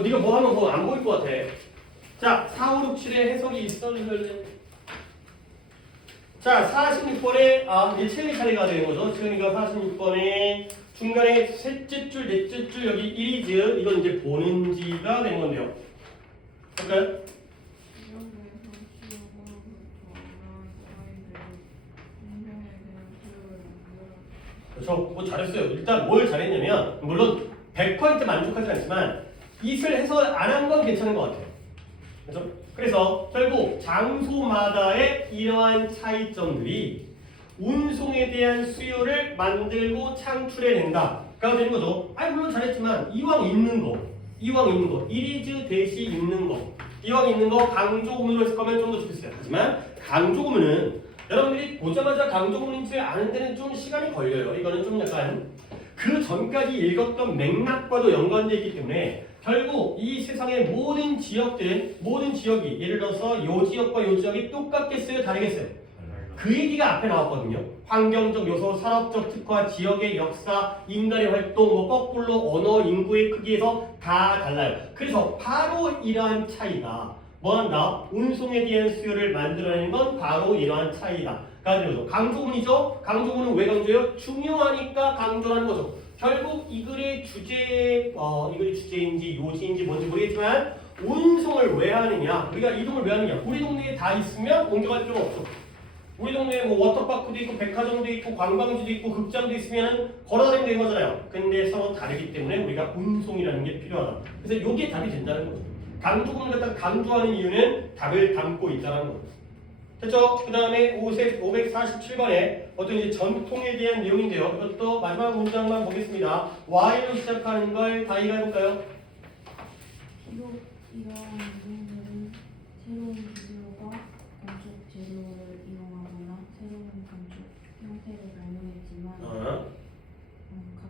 네가 뭐 하면 뭐 안 보일 것 같아. 자, 4, 5, 6, 7의 해석이 있어. 자, 46번에 이제 첼리 차례가 되는 거죠. 그러니까 46번에 중간에 셋째 줄, 넷째 줄 여기 이리즈 이건 이제 보는지가 되는 건데요. 볼까요? 그렇죠. 뭐 잘했어요. 일단 뭘 잘했냐면 물론 100% 만족하지 않지만 이슬 해설 안 한 건 괜찮은 것 같아요. 그렇죠? 그래서 결국 장소마다의 이러한 차이점들이 운송에 대한 수요를 만들고 창출해낸다가 되는 거죠. 아니 물론 잘했지만 이왕 있는 거 이리즈 대시 있는 거 이왕 있는 거 강조구문으로 해석하면 좀 더 좋겠어요. 하지만 강조구문은 여러분들이 보자마자 강조구문인지 아는 데는 좀 시간이 걸려요. 이거는 좀 약간 그 전까지 읽었던 맥락과도 연관되어 있기 때문에 결국 이 세상의 모든 지역이 예를 들어서 요 지역과 요 지역이 똑같겠어요? 다르겠어요? 그 얘기가 앞에 나왔거든요. 환경적 요소, 산업적 특화, 지역의 역사, 인간의 활동, 뭐 거꾸로 언어, 인구의 크기에서 다 달라요. 그래서 바로 이러한 차이가 뭐한다? 운송에 대한 수요를 만들어내는 건 바로 이러한 차이다. 가 되는 거죠. 강조문이죠. 강조문은 왜 강조해요? 중요하니까 강조하는 거죠. 결국 이 글의 주제, 이 글의 주제인지 요지인지 뭔지 모르겠지만 운송을 왜 하느냐? 우리가 이동을 왜 하느냐? 우리 동네에 다 있으면 옮겨갈 필요가 없죠. 우리 동네에 뭐 워터파크도 있고 백화점도 있고 관광지도 있고 극장도 있으면 걸어다니면 되는 거잖아요. 근데 서로 다르기 때문에 우리가 운송이라는 게 필요하다. 그래서 이게 답이 된다는 거죠. 강조문을 갖다 강조하는 이유는 답을 담고 있다는 거죠. 됐죠? 그 다음에 547번에 어떤 이제 전통에 대한 내용인데요. 이것도 마지막 문장만 보겠습니다. Y로 시작하는 걸 다 이해해볼까요? 비록 이러한 운동들은 새로운 기술과 건축 재료를 이용하거나 새로운 건축 형태를 발명했지만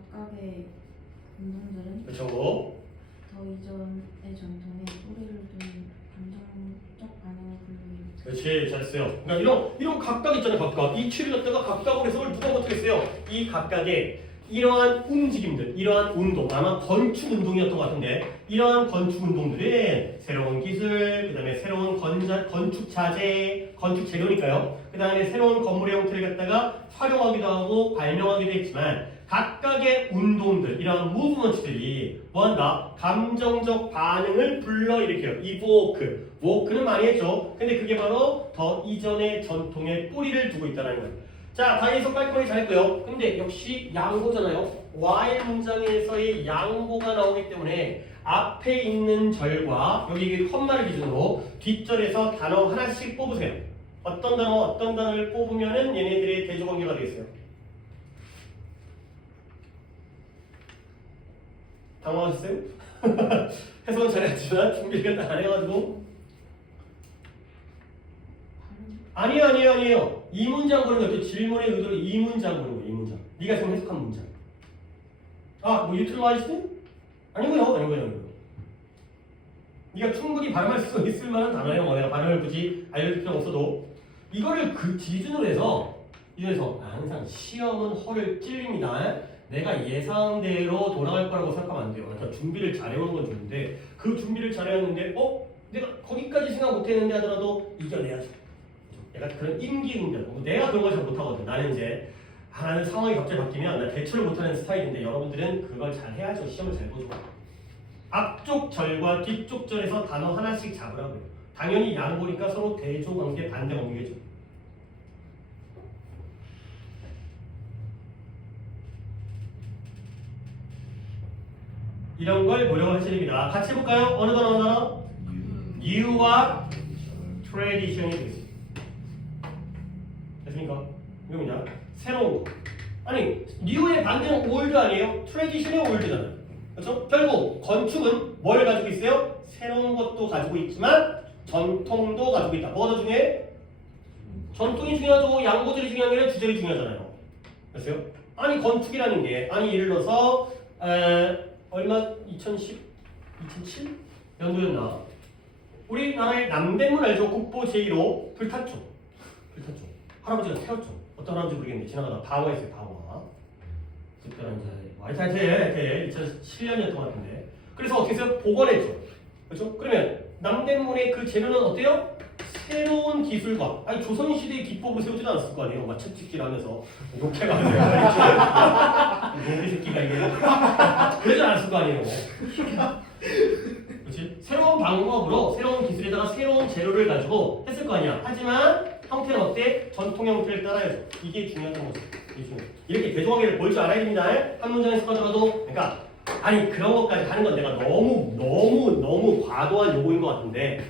각각의 운동들은 그렇죠. 더 이전의 전통에 뿌리를 둔 감정적 반응을 불러일으켰습니다. 그렇지, 잘했어요. 그러니까 이런 각각 있잖아요, 각각. 이 추를 갖다가 각각으로 해석을 누가 어떻게 했어요? 이 각각의 이러한 움직임들, 이러한 운동, 아마 건축 운동이었던 것 같은데 이러한 건축 운동들은 새로운 기술, 그 다음에 새로운 건축 자재, 건축 재료니까요. 그 다음에 새로운 건물의 형태를 갖다가 활용하기도 하고 발명하기도 했지만 각각의 운동들, 이런 무브먼트들이 뭐한다? 감정적 반응을 불러일으켜요. evoke. woke는 많이 했죠. 근데 그게 바로 더 이전의 전통에 뿌리를 두고 있다는 거예요. 자, 다 해석 깔끔하게 잘했고요. 근데 역시 양보잖아요. while 문장에서의 양보가 나오기 때문에 앞에 있는 절과 여기 컴마를 기준으로 뒷절에서 단어 하나씩 뽑으세요. 어떤 단어를 뽑으면은 얘네들의 대조관계가 되겠어요. 당황하셨어요? 해석은 잘했지만 준비를 안 해가지고 아니에요. 이 문장 보는 것도 질문의 의도로 이 문장 보는 거예요. 이 문장. 네가 지금 해석한 문장. 뭐 유틸라이즈? 아니고요. 네가 충분히 발음할 수 있을 만한 단어예요. 내가 발음을 굳이 알려줄 필요 없어도 이거를 그 기준으로 해서 항상 시험은 허를 찔립니다. 내가 예상대로 돌아갈 거라고 생각하면 안 돼요. 그러니까 준비를 잘해오는 건 좋은데 그 준비를 잘해왔는데 내가 거기까지 생각 못했는데 하더라도 이겨내야지. 약간 그런 임기응변. 내가 그런 걸 잘 못하거든. 나는 이제 나는 상황이 갑자기 바뀌면 나 대처를 못하는 스타일인데 여러분들은 그걸 잘 해야죠. 시험을 잘 보죠. 앞쪽 절과 뒤쪽 절에서 단어 하나씩 잡으라고요. 당연히 양보니까 서로 대조관계 반대관계죠. 이런 걸 모형을 하셔야 됩니다. 같이 해볼까요? 어느 단어? New와 tradition이 되겠습니다. 됐습니까? 이거 뭐냐? 새로운 거. 아니, new의 반대는 old 아니에요? tradition이 old잖아요. 그렇죠? 결국 건축은 뭘 가지고 있어요? 새로운 것도 가지고 있지만 전통도 가지고 있다. 뭐가 더 중요해? 전통이 중요하죠. 양보들이 중요한 게 아니라 주절이 중요하잖아요. 됐어요? 아니 건축이라는 게 예를 들어서 얼마 2007 연도였나? 우리나라의 남대문 알죠? 국보 제1호 불탔죠. 할아버지가 태웠죠. 어떤 할아버지 모르겠는데 지나가다 방화했어요. 방화. 그때는 이제 하여튼 2007년이었던 것 같은데 그래서 어떻게 해서 복원했죠. 그렇죠? 그러면 남대문의 그 재료는 어때요? 새로운 기술과 아니 조선시대의 기법을 세우지도 않았을 거 아니에요. 막 채찍질 하면서 욕해가면서 우리 새끼가 이게 그러지 않았을 거 아니에요. 그렇지? 새로운 방법으로 새로운 기술에다가 새로운 재료를 가지고 했을 거 아니야. 하지만 형태는 어때? 전통 형태를 따라야죠. 이게 중요한 거죠. 이게 중요해. 이렇게 대조관계를 볼 줄 알아야 됩니다. 한 문장에서 가져가도 그러니까 아니 그런 것까지 하는 건 내가 너무 과도한 요구인 것 같은데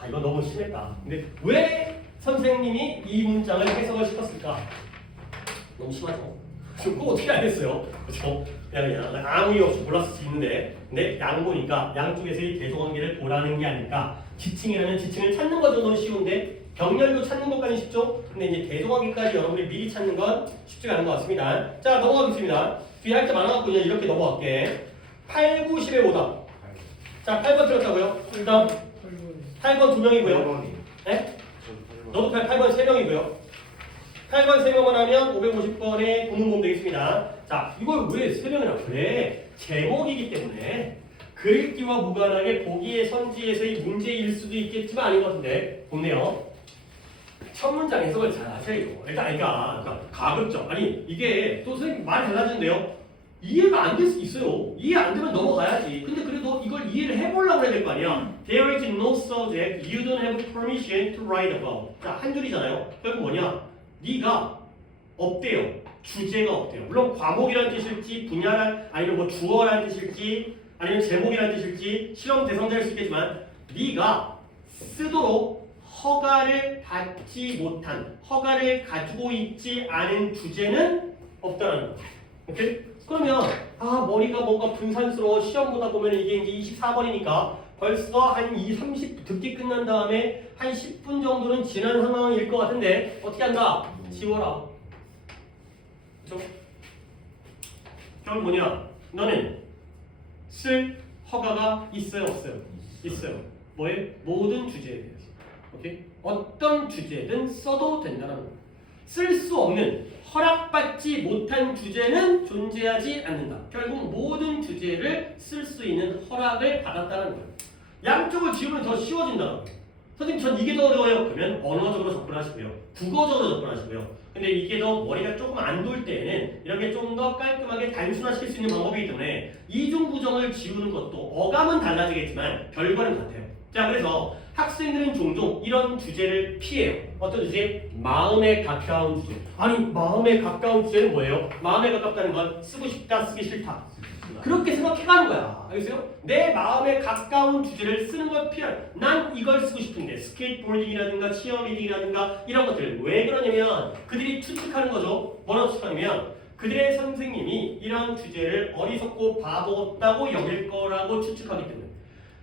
아 이거 너무 심했다. 근데 왜 선생님이 이 문장을 해석을 시켰을까? 너무 심하죠. 지금 꼭 어떻게 알겠어요? 그렇죠? 그냥 아무 이유 없이 몰랐을 수 있는데 근데 양 보니까 양쪽에서의 대조관계를 보라는 게 아닐까. 지칭이라면 지칭을 찾는 거 정도는 쉬운데 병렬로 찾는 것까지 쉽죠? 근데 이제 대조관계까지 여러분들이 미리 찾는 건 쉽지가 않은 것 같습니다. 자 넘어가겠습니다. 뒤에 할 때 많아갖고 그냥 이렇게 넘어갈게. 8, 9, 10의 오답. 자 8번 틀렸다고요? 일단 8번 2명이고요. 네? 너도 8번 3명이고요. 8번 3명만 하면 550번의 공문공 되겠습니다. 자, 이걸 왜 3명이나 그래? 제목이기 때문에 글귀와 무관하게 보기의 선지에서의 문제일 수도 있겠지만 아닌 것 같은데 좋네요. 첫 문장 해석을 잘 하세요. 일단 그러니까 가급적 아니 이게 또 선생님 말이 달라지는데요. 이해가 안 될 수 있어요. 이해 안 되면 넘어가야지. 근데 그래도 이걸 이해를 해보려고 해야 될 거 아니야. There is no subject you don't have permission to write about. 자, 한 줄이잖아요. 결국 뭐냐? 네가 없대요. 주제가 없대요. 물론 과목이라는 뜻일지 분야란 아니면 뭐 주어라는 뜻일지 아니면 제목이라는 뜻일지 실험 대상자일 수 있겠지만 네가 쓰도록 허가를 받지 못한 허가를 가지고 있지 않은 주제는 없다는 거죠. 오케이? 그러면 머리가 뭔가 분산스러워 시험 보다 보면 이게 이제 24번이니까 벌써 한 30 듣기 끝난 다음에 한 10분 정도는 지난 상황일 것 같은데 어떻게 한다? 지워라. 그렇죠? 결국 뭐냐? 너는 쓸 허가가 있어요, 없어요? 있어요. 뭐에? 모든 주제에 대해서. 오케이? 어떤 주제든 써도 된다는 거예요. 쓸 수 없는 허락받지 못한 주제는 존재하지 않는다. 결국 모든 주제를 쓸 수 있는 허락을 받았다는 거예요. 양쪽을 지우면 더 쉬워진다는 거예요. 선생님 전 이게 더 어려워요. 그러면 언어적으로 접근하시고요. 국어적으로 접근하시고요. 근데 이게 더 머리가 조금 안 돌 때에는 이렇게 좀 더 깔끔하게 단순화시킬 수 있는 방법이기 때문에 이중부정을 지우는 것도 어감은 달라지겠지만 결과는 같아요. 자 그래서 학생들은 종종 이런 주제를 피해요. 어떤 주제? 마음에 가까운 주제. 아니 마음에 가까운 주제는 뭐예요? 마음에 가깝다는 건 쓰고 싶다, 쓰기 싫다. 그렇게 생각해가는 거야. 알겠어요? 내 마음에 가까운 주제를 쓰는 걸 피해. 난 이걸 쓰고 싶은데 스케이트보딩이라든가 치어리딩이라든가 이런 것들 왜 그러냐면 그들이 추측하는 거죠. 뭐라고 추측하냐면 그들의 선생님이 이런 주제를 어리석고 바보 없다고 여길 거라고 추측하기 때문에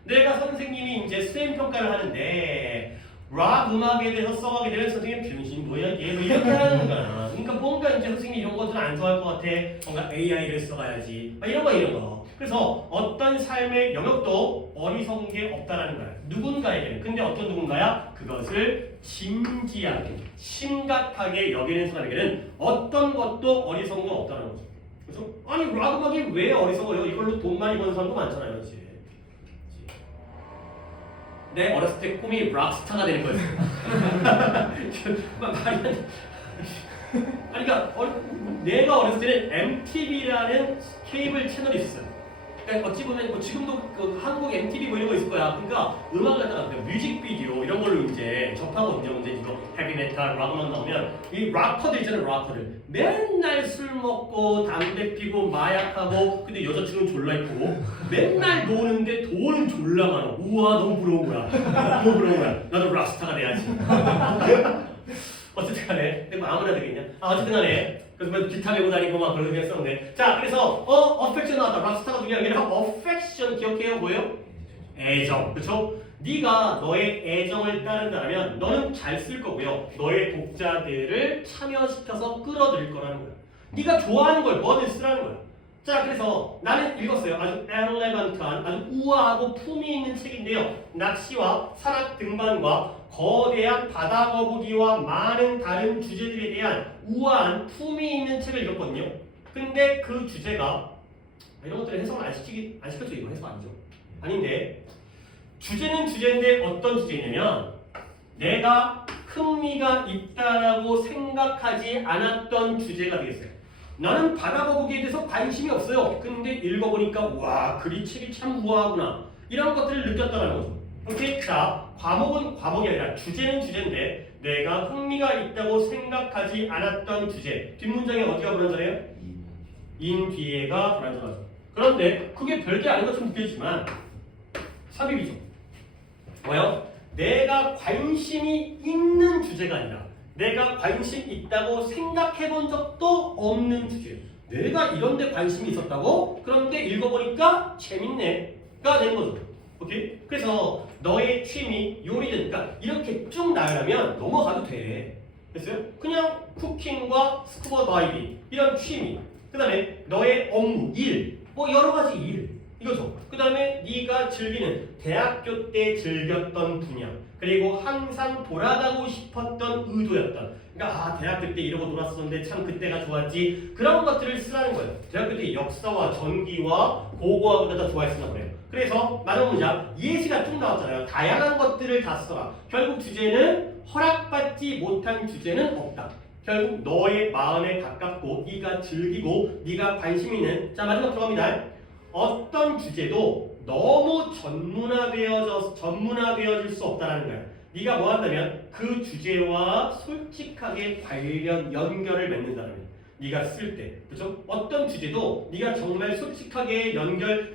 내가 선생님이 이제 수행 평가를 하는데 락 음악에 대해서 써가게 되면 선생님 병신 뭐야 이게 뭐 이렇게 하는 거야. 그러니까 뭔가 이제 선생님이 이런 것들은 안 좋아할 것 같아. 뭔가 AI를 써가야지. 이런 거. 그래서 어떤 삶의 영역도 어리석은 게 없다라는 거야. 누군가에게는. 근데 어떤 누군가야? 그것을 진지하게, 심각하게 여기는 사람에게는 어떤 것도 어리석은 건 없다는 거죠. 그래서 아니 락 음악이 왜 어리석어요? 이걸로 돈 많이 버는 사람도 많잖아요, 그렇지? 내 어렸을 때 꿈이 락스타가 되는 거였어요. 아니 그러니까 내가 어렸을 때는 MTV라는 케이블 채널이 있었어요. 그러니까 어찌 보면 뭐 지금도 그 한국 MTV 뭐 이런 거 있을 거야. 그러니까 음악을 갖다가 뮤직비디오 이런 걸로 이제 접하거든요. 근데 이거 헤비메탈 락 음악 나오면 이 락커들 있잖아요. 락커들 맨날 술 먹고 담배 피고 마약하고 근데 여자친구는 졸라 이쁘고 맨날 노는데 돈은 졸라 많아. 우와 너무 부러운 거야. 너무 부러운 거야. 나도 락스타가 돼야지. 어쨌든 간에 뭐 아무나 되겠냐? 어쨌든 간에 그래서 뭐 기타 메고 다니고 막 그런 거 했었는데 자 그래서 어펙션 나왔다. 락스타가 중요한 게 아니라 어펙션 기억해요? 뭐예요? 애정. 그쵸? 네가 너의 애정을 따른다면 너는 잘 쓸 거고요. 너의 독자들을 참여시켜서 끌어들일 거라는 거야. 네가 좋아하는 걸 뭐든 쓰라는 거야. 자 그래서 나는 읽었어요. 아주 엘레간트한 아주 우아하고 품위 있는 책인데요. 낚시와 산악 등반과 거대한 바다 거북이와 많은 다른 주제들에 대한 우아한 품위 있는 책을 읽었거든요. 근데 그 주제가 이런 것들을 해석을 안 시켜줘. 이거 해석 아니죠. 아닌데 주제는 주제인데 어떤 주제냐면 내가 흥미가 있다라고 생각하지 않았던 주제가 되겠어요. 나는 바다거북이에 대해서 관심이 없어요. 근데 읽어보니까 와 글이 책이 참 우아하구나. 이런 것들을 느꼈다는 거죠. 오케이? 자, 과목은 과목이 아니라 주제는 주제인데 내가 흥미가 있다고 생각하지 않았던 주제. 뒷문장에 어디가 불완전해요? 인 뒤에가 불완전하죠. 그런데 그게 별게 아닌 것처럼 느껴지지만 삽입이죠. 뭐요? 내가 관심이 있는 주제가 아니라 내가 관심 있다고 생각해 본 적도 없는 주제. 내가 이런 데 관심이 있었다고? 그런데 읽어보니까 재밌네가 된 거죠. 오케이? 그래서 너의 취미, 요리든 그러니까 이렇게 쭉 나열하면 넘어가도 돼. 됐어요? 그냥 쿠킹과 스쿠버 다이빙 이런 취미. 그 다음에 너의 업무, 일, 뭐 여러 가지 일. 이거죠. 그 다음에 네가 즐기는 대학교 때 즐겼던 분야. 그리고 항상 돌아가고 싶었던 의도였던. 그러니까 대학교 때 이러고 놀았었는데 참 그때가 좋았지. 그런 것들을 쓰라는 거예요. 대학교 때 역사와 전기와 고고학을 다 좋아했었나 그래요. 그래서 많은 문장 예시가 쭉 나왔잖아요. 다양한 것들을 다 써라. 결국 주제는 허락받지 못한 주제는 없다. 결국 너의 마음에 가깝고 네가 즐기고 네가 관심 있는 자 마지막 들어갑니다. 어떤 주제도 너무 전문화되어질 수 없다는 거야. 네가 뭐 한다면 그 주제와 솔직하게 연결을 맺는다는 거야. 네가 쓸 때, 그렇죠? 어떤 주제도 네가 정말 솔직하게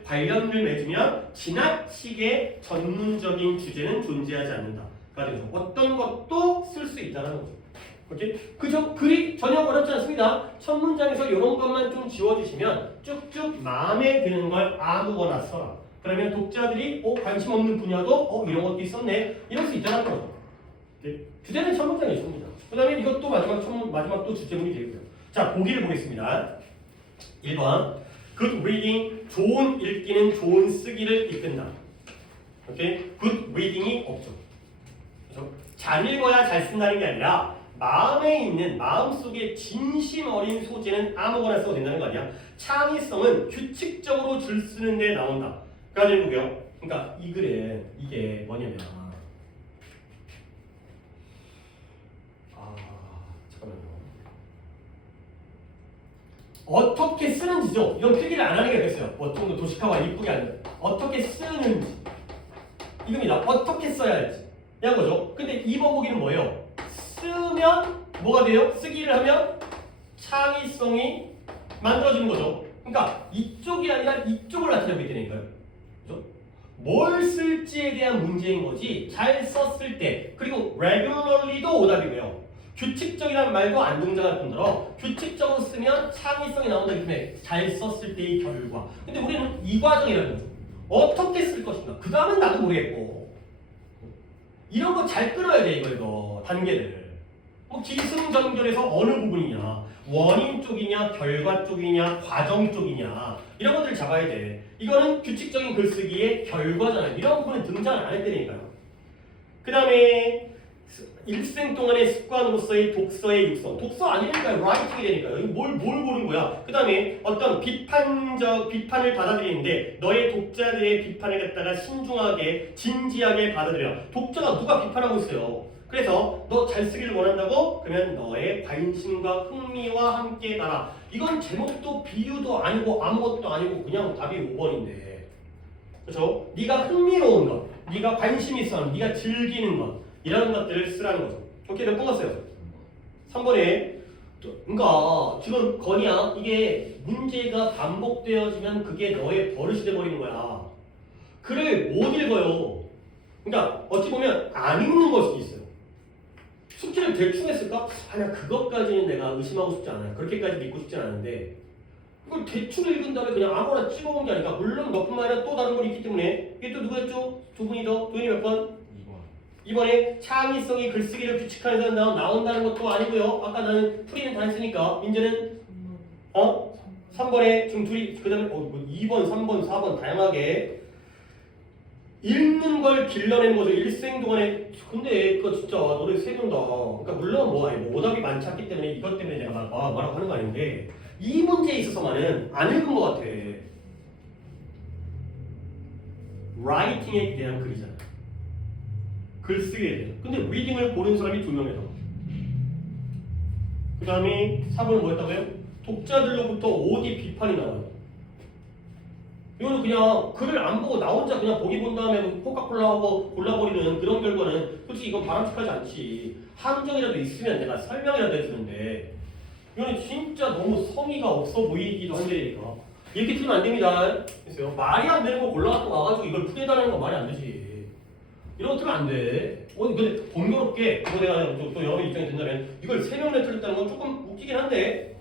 관련을 맺으면 지나치게 전문적인 주제는 존재하지 않는다. 그래서 어떤 것도 쓸 수 있다는 거죠. 오케이? 그죠? 글이 전혀 어렵지 않습니다. 첫 문장에서 이런 것만 좀 지워주시면 쭉쭉 마음에 드는 걸 아무거나 써라. 그러면 독자들이 관심 없는 분야도 이런 것도 있었네. 이럴 수 있다는 거죠. 오케이? 주제는 첫 문장이 있습니다. 그 다음에 이것도 마지막 또 주제문이 되고요. 자, 보기를 보겠습니다. 1번 Good reading, 좋은 읽기는 좋은 쓰기를 이끈다. 오케이? Good reading이 없죠. 그렇죠? 잘 읽어야 잘 쓴다는 게 아니라 마음에 있는 마음속에 진심 어린 소재는 아무거나 써도 된다는 거 아니야? 창의성은 규칙적으로 줄 쓰는 데 나온다. 까지 보고요. 그러니까 이 글은 이게 뭐냐면 잠깐만요. 어떻게 쓰는지죠. 이건 필기를 안 하는 게 됐어요. 좀 더 도식화가 이쁘게 아니라 어떻게 쓰는지 이겁니다. 어떻게 써야 할지 이런 거죠. 근데 2번 보기는 뭐예요? 쓰면 뭐가 돼요? 쓰기를 하면 창의성이 만들어지는 거죠. 그러니까 이쪽이 아니라 이쪽을 나타내고 있다니까요. 그죠? 뭘 쓸지에 대한 문제인 거지 잘 썼을 때 그리고 regularly도 오답이고요. 규칙적이라는 말도 안 등장할 뿐더러 규칙적으로 쓰면 창의성이 나온다기 때문에 잘 썼을 때의 결과. 근데 우리는 이 과정이라는 거죠. 어떻게 쓸 것인가. 그 다음은 나도 모르겠고 이런 거 잘 끌어야 돼 이거 단계를. 기승전결에서 어느 부분이냐 원인 쪽이냐 결과 쪽이냐 과정 쪽이냐 이런 것들을 잡아야 돼. 이거는 규칙적인 글쓰기의 결과잖아요. 이런 부분은 등장 안 했다니까요. 그 다음에 일생 동안의 습관으로서의 독서의 육성. 독서 아니니까요. 라이팅이 되니까요. 이거 뭘 고른 거야. 그 다음에 어떤 비판을 받아들이는데 너의 독자들의 비판을 갖다가 신중하게 진지하게 받아들여. 독자가 누가 비판하고 있어요. 그래서 너 잘 쓰기를 원한다고? 그러면 너의 관심과 흥미와 함께 가라. 이건 제목도 비유도 아니고 아무것도 아니고 그냥 답이 5번인데. 그렇죠? 네가 흥미로운 것, 네가 관심 있어 하는, 네가 즐기는 것 이런 것들을 쓰라는 거죠. 오케이, 몇 번 갔어요? 3번에 그러니까 지금 건이야 이게 문제가 반복되어지면 그게 너의 버릇이 돼버리는 거야. 글을 못 읽어요. 그러니까 어찌 보면 안 읽는 걸 수도 있어요. 숙제를 대충 했을까? 아니야, 그것까지는 내가 의심하고 싶지 않아요. 그렇게까지 믿고 싶지 않은데 이걸 대충 읽은 다음에 그냥 아무거나 찍어온 게 아니라 물론 너뿐만 아니라 또 다른 건 있기 때문에 이게 또 누구였죠? 두 분이 더. 도현이 몇 번? 2번에 창의성이 글쓰기를 규칙화해서 나온다는 것도 아니고요. 아까 나는 풀이는 다 했으니까 민재는 3번에 지금 둘이 그 다음에 2번, 3번, 4번 다양하게 읽는 걸 길러내는 거죠. 일생 동안에. 근데 그거 진짜 노래 세운다. 그러니까 물론 오답이 많지 않기 때문에 이것 때문에 내가 뭐라고 하는 거 아닌데 이 문제에 있어서만은 안 읽은 것 같아. 라이팅에 대한 글이잖아. 글쓰기에 대한. 근데 리딩을 고른 사람이 2명이다. 그 다음에 4번은 뭐였다고요? 독자들로부터 OD 비판이 나와요. 이거는 그냥 글을 안 보고 나 혼자 그냥 보기 본 다음에 코카콜라하고 골라버리는 그런 결과는 솔직히 이건 바람직하지 않지. 함정이라도 있으면 내가 설명이라도 해주는데 이거는 진짜 너무 성의가 없어 보이기도 한데 이렇게 틀면 안 됩니다. 그래서요. 말이 안 되는 거 골라갖고 와가지고 이걸 풀해달라는 거 말이 안 되지. 이런 거 틀면 안 돼. 근데 공교롭게 이거 내가 또 여러 입장이 된다면 이걸 3명을 틀렸다는 건 조금 웃기긴 한데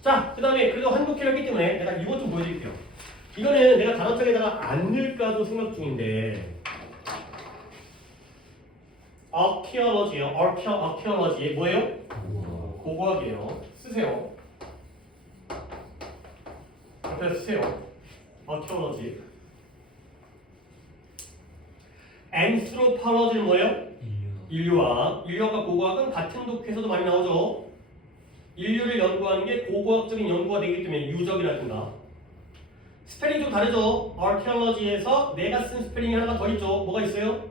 자, 그 다음에 그래도 한국회를 했기 때문에 내가 이것 좀 보여드릴게요. 이거는 내가 단어장에다가 안 넣을까도 생각 중인데 archaeology예요. archaeology 뭐예요? 고고학이에요. 쓰세요. 앞에 쓰세요. archaeology. anthropology는 뭐예요? 인류학. 인류학과 고고학은 같은 독해에서도 많이 나오죠. 인류를 연구하는 게 고고학적인 연구가 되기 때문에 유적이라든가. 스펠링 좀 다르죠. archaeology에서 내가 쓴 스펠링이 하나가 더 있죠. 뭐가 있어요?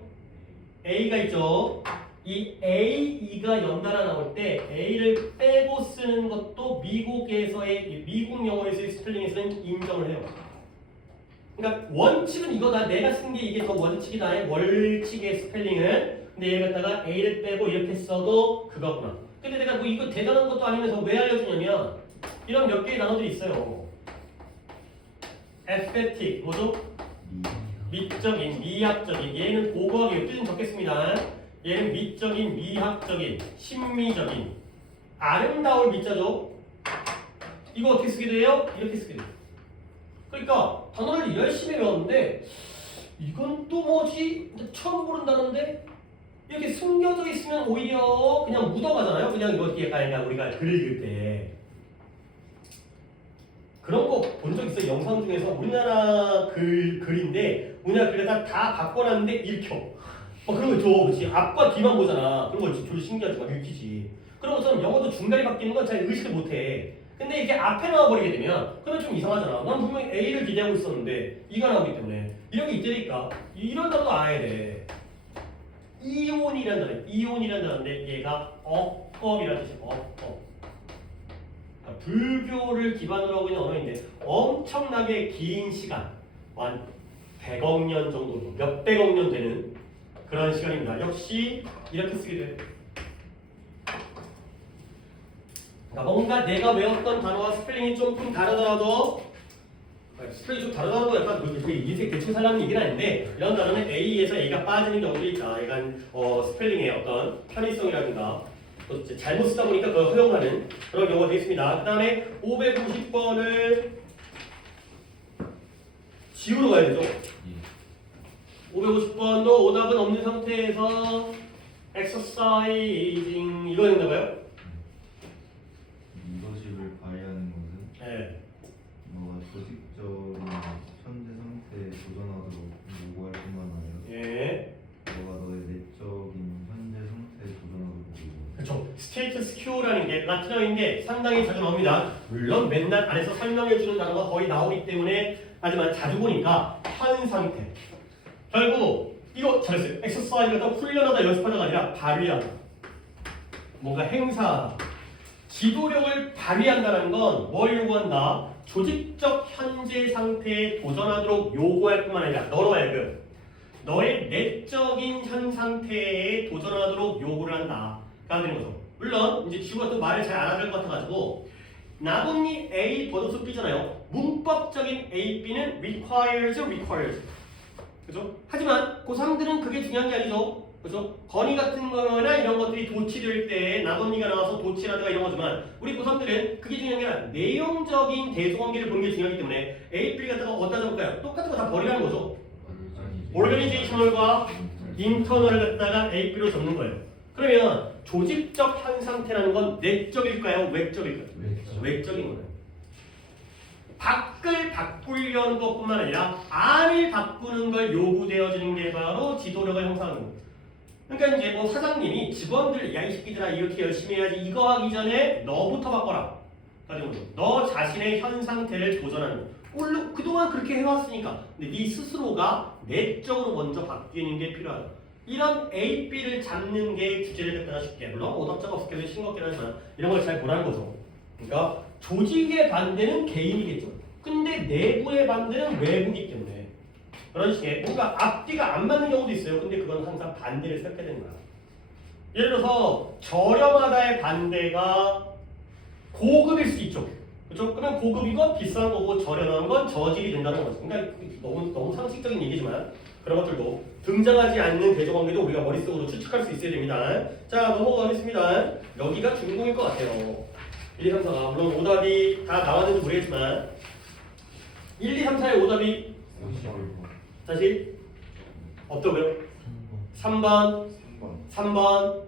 A가 있죠. 이 A, E가 연달아 나올 때 A를 빼고 쓰는 것도 미국에서의 미국 영어에서의 스펠링에서는 인정을 해요. 그러니까 원칙은 이거다. 내가 쓴 게 이게 더 원칙이다. 월칙의 스펠링은. 근데 얘 갖다가 A를 빼고 이렇게 써도 그거구나. 근데 내가 뭐 이거 대단한 것도 아니면서 왜 알려주냐면 이런 몇 개의 단어들이 있어요. aesthetic 뭐죠? 미적인, 미학적인. 얘는 고고학이에요. 뜻은 적겠습니다. 얘는 미적인, 미학적인, 심미적인. 아름다울 미자죠. 이거 어떻게 쓰게 돼요? 이렇게 쓰게 돼요. 그러니까 단어를 열심히 외웠는데 이건 또 뭐지? 처음 보는 단어인데 이렇게 숨겨져 있으면 오히려 그냥 묻어가잖아요. 그냥 이거 약간 우리가 글을 읽을 때 그런 거 본 적 있어요. 영상 중에서 우리나라 글인데 우리나라 글에다 다 바꿔놨는데 읽혀. 그런 거 있죠. 그렇지. 앞과 뒤만 보잖아. 그런 거 졸라 신기하지. 막 읽히지. 그런 것처럼 영어도 중간에 바뀌는 건 잘 의식을 못해. 근데 이게 앞에 나와버리게 되면 그러면 좀 이상하잖아. 난 분명히 A를 기대하고 있었는데 E가 나오기 때문에 이런 게 있다니까. 이런 단어도 알아야 돼. 이온이라는 단어. 이온이라는 단어인데 얘가 억겁이라는 뜻이에요. 억겁. 불교를 기반으로 하고 있는 언어인데 엄청나게 긴 시간, 한 100억 년 정도, 몇백억 년 되는 그런 시간입니다. 역시 이렇게 쓰게 돼요. 그러니까 뭔가 내가 외웠던 단어와 스펠링이 조금 다르더라도 스펠링이 좀 다르더라도 약간 인생 대충 살라는 얘기는 아닌데 이런 단어는 A에서 A가 빠지는 경우들이 있다. 약간 스펠링의 어떤 편의성이라든가 또 이제 잘못 쓰다 보니까 그걸 허용하는 그런 경우가 되겠습니다. 그 다음에 550번을 지우러 가야 되죠. 550번도 오답은 없는 상태에서 exercising 이거 된다고요? 리더십을 발휘하는 것은 네. 너가 조직적인 현재 상태에 도전하도록 요구할 뿐만 아니라 예. 너가 너의 내적인 현재 상태에 도전하도록 요구해. 그렇죠. 스테이터스 큐라는 게 라틴어인데 상당히 자주 나옵니다. 물론 맨날 안에서 설명해주는 단어가 거의 나오기 때문에 하지만 자주 보니까 현 상태. 결국 이거 잘했어요. 엑서사이즈가 훈련하다 연습하다가 아니라 발휘하다. 뭔가 행사하다. 지도력을 발휘한다는 건 뭘 요구한다? 조직적 현재 상태에 도전하도록 요구할 뿐만 아니라 너로 하여금 너의 내적인 현 상태에 도전하도록 요구를 한다. 가 되는 거죠. 물론 이제 지구가 또 말을 잘 알아들 것 같아가지고 나뭇잎 A 번호수 B잖아요. 문법적인 A, B는 requires. 그죠? 하지만 고3들은 그게 중요한 게 아니죠. 그죠? 건의 같은 거나 이런 것들이 도치될 때 나뭇잎가 나와서 도치라든가 이런 거지만 우리 고3들은 그게 중요한 게 아니라 내용적인 대소관계를 보는 게 중요하기 때문에 A, B를 갖다가 어디다 적을까요? 똑같은 거 다 버리라는 거죠. 오르가니제이셔널과 인터널을 갖다가 A, B로 적는 거예요. 그러면 조직적 현 상태라는 건 내적일까요? 외적일까요? 외적인 거예요. 밖을 바꾸려는 것뿐만 아니라 안을 바꾸는 걸 요구되어지는 게 바로 지도력을 형성하는 거예요. 그러니까 이제 뭐 사장님이 직원들 야 이 새끼들아 이렇게 열심히 해야지 이거 하기 전에 너부터 바꿔라. 너 자신의 현 상태를 도전하는 거예요. 그동안 그렇게 해왔으니까. 근데 네 스스로가 내적으로 먼저 바뀌는 게 필요하다. 이런 A, B를 잡는 게 주제를 갖다가 쉽게. 물론 오답자가 없기 때문에 싱겁긴 하지만 이런 걸 잘 보라는 거죠. 그러니까 조직의 반대는 개인이겠죠. 근데 내부의 반대는 외부이기 때문에 그런 식의 뭔가 앞뒤가 안 맞는 경우도 있어요. 근데 그건 항상 반대를 생각해야 되는 거야. 예를 들어서 저렴하다의 반대가 고급일 수 있죠. 그렇죠? 그러면 고급이건 비싼 거고 저렴한 건 저질이 된다는 거죠. 그러니까 너무 상식적인 얘기지만 그런 것들도 등장하지 않는 대조관계도 우리가 머릿속으로 추측할 수 있어야 됩니다. 자, 넘어가겠습니다. 여기가 주인공일 것 같아요. 1, 2, 3, 4가 물론 오답이 다 나왔는지 모르겠지만 1, 2, 3, 4의 오답이 다시 없다고요? 3번 3번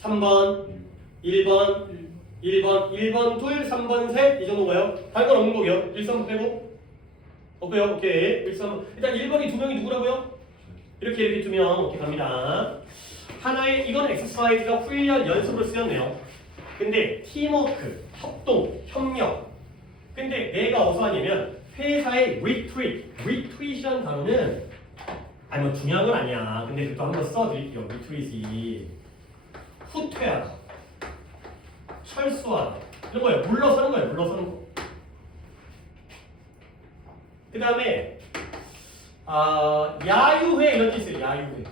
3번 1번 1번 둘 3번 셋 이 정도인가요? 다른 건 없는 거고요. 1, 3 빼고 없고요. 오케이 1, 3 일단 1번이 두 명이 누구라고요? 이렇게 두 명 오케이 갑니다. 하나의 이건 엑서사이즈가 훈련 연습으로 쓰였네요. 근데 팀워크, 협동, 협력. 근데 내가 어디서 하냐면 회사의 retreat이라는 단어는 아니 뭐 중요한 건 아니야. 근데 그것도 한번 써드릴게요. retreat이 후퇴하다, 철수하다 이런 거예요. 물러서는 거예요. 물러서는 거. 그 다음에 야유회 이런 게 있어요. 야유회.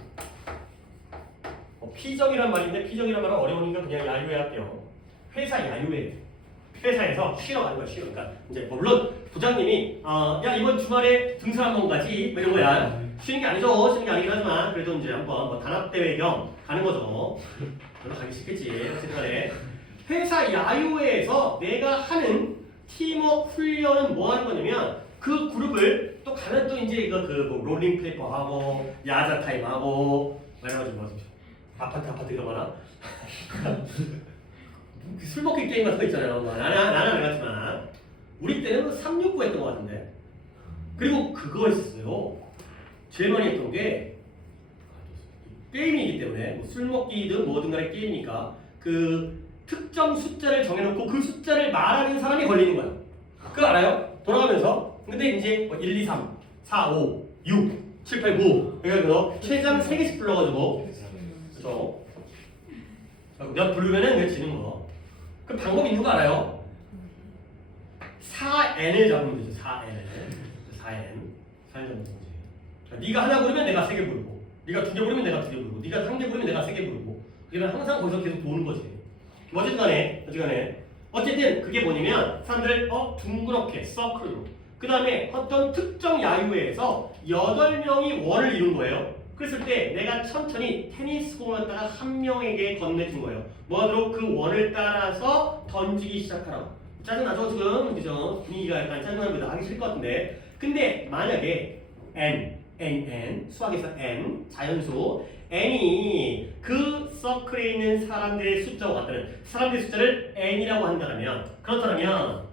피정이란 말인데 피정이란 말은 어려우니까 그냥 야유회 할게요. 회사 야유회. 회사에서 쉬러 가는 거야. 쉬러. 그러니까 이제 물론 부장님이 야 이번 주말에 등산 한번 가지 뭐 이런 거야. 쉬는 게 아니죠. 쉬는 게 아니긴 하지만 그래도 이제 한번 뭐 단합대회 겸 가는 거죠. 별로 가기 싫겠지. 어쨌든 회사 야유회에서 내가 하는 팀워크 훈련은 뭐 하는 거냐면 그 그룹을 또 가면 또 이제 이거 뭐 롤링 페이퍼 하고 야자 타임 하고 말해가지고 뭐 아파트 이런 거나 술 먹기 게임 같은 거 있잖아요. 나는 안 해봤지만 우리 때는 369 했던 거 같은데. 그리고 그거 했었어요. 제일 많이 했던 게 게임이기 때문에 뭐 술 먹기든 뭐든 간에 게임이니까 그 특정 숫자를 정해놓고 그 숫자를 말하는 사람이 걸리는 거야. 그거 알아요? 돌아가면서. 근데 이제 뭐 1, 2, 3, 4, 5, 6, 7, 8, 9 그래서 최장 3개씩 불러가지고 그렇죠? 몇 부르면은 몇 지는 거. 그 방법 있는 거 알아요? 4n을 잡으면 되죠. 4n 잡는 거지. 네가 하나 부르면 내가 3개 부르고 네가 2개 부르면 내가 2개 부르고 네가 3개 부르면 내가 3개 부르고 그러면 항상 거기서 계속 도는 거지. 어쨌든 그게 뭐냐면 사람들을 둥그렇게 서클로 그 다음에 어떤 특정 야유회에서 8명이 원을 이룬 거예요. 그랬을 때 내가 천천히 테니스 공을 갖다가 한 명에게 건네준 거예요. 뭐하도록 그 원을 따라서 던지기 시작하라고. 짜증나죠 지금? 그죠? 분위기가 약간 짜증납니다. 하기 싫을 것 같은데. 근데 만약에 n 수학에서 n 자연수 n이 그 서클에 있는 사람들의 숫자와 같다는 사람들의 숫자를 n이라고 한다면 그렇다면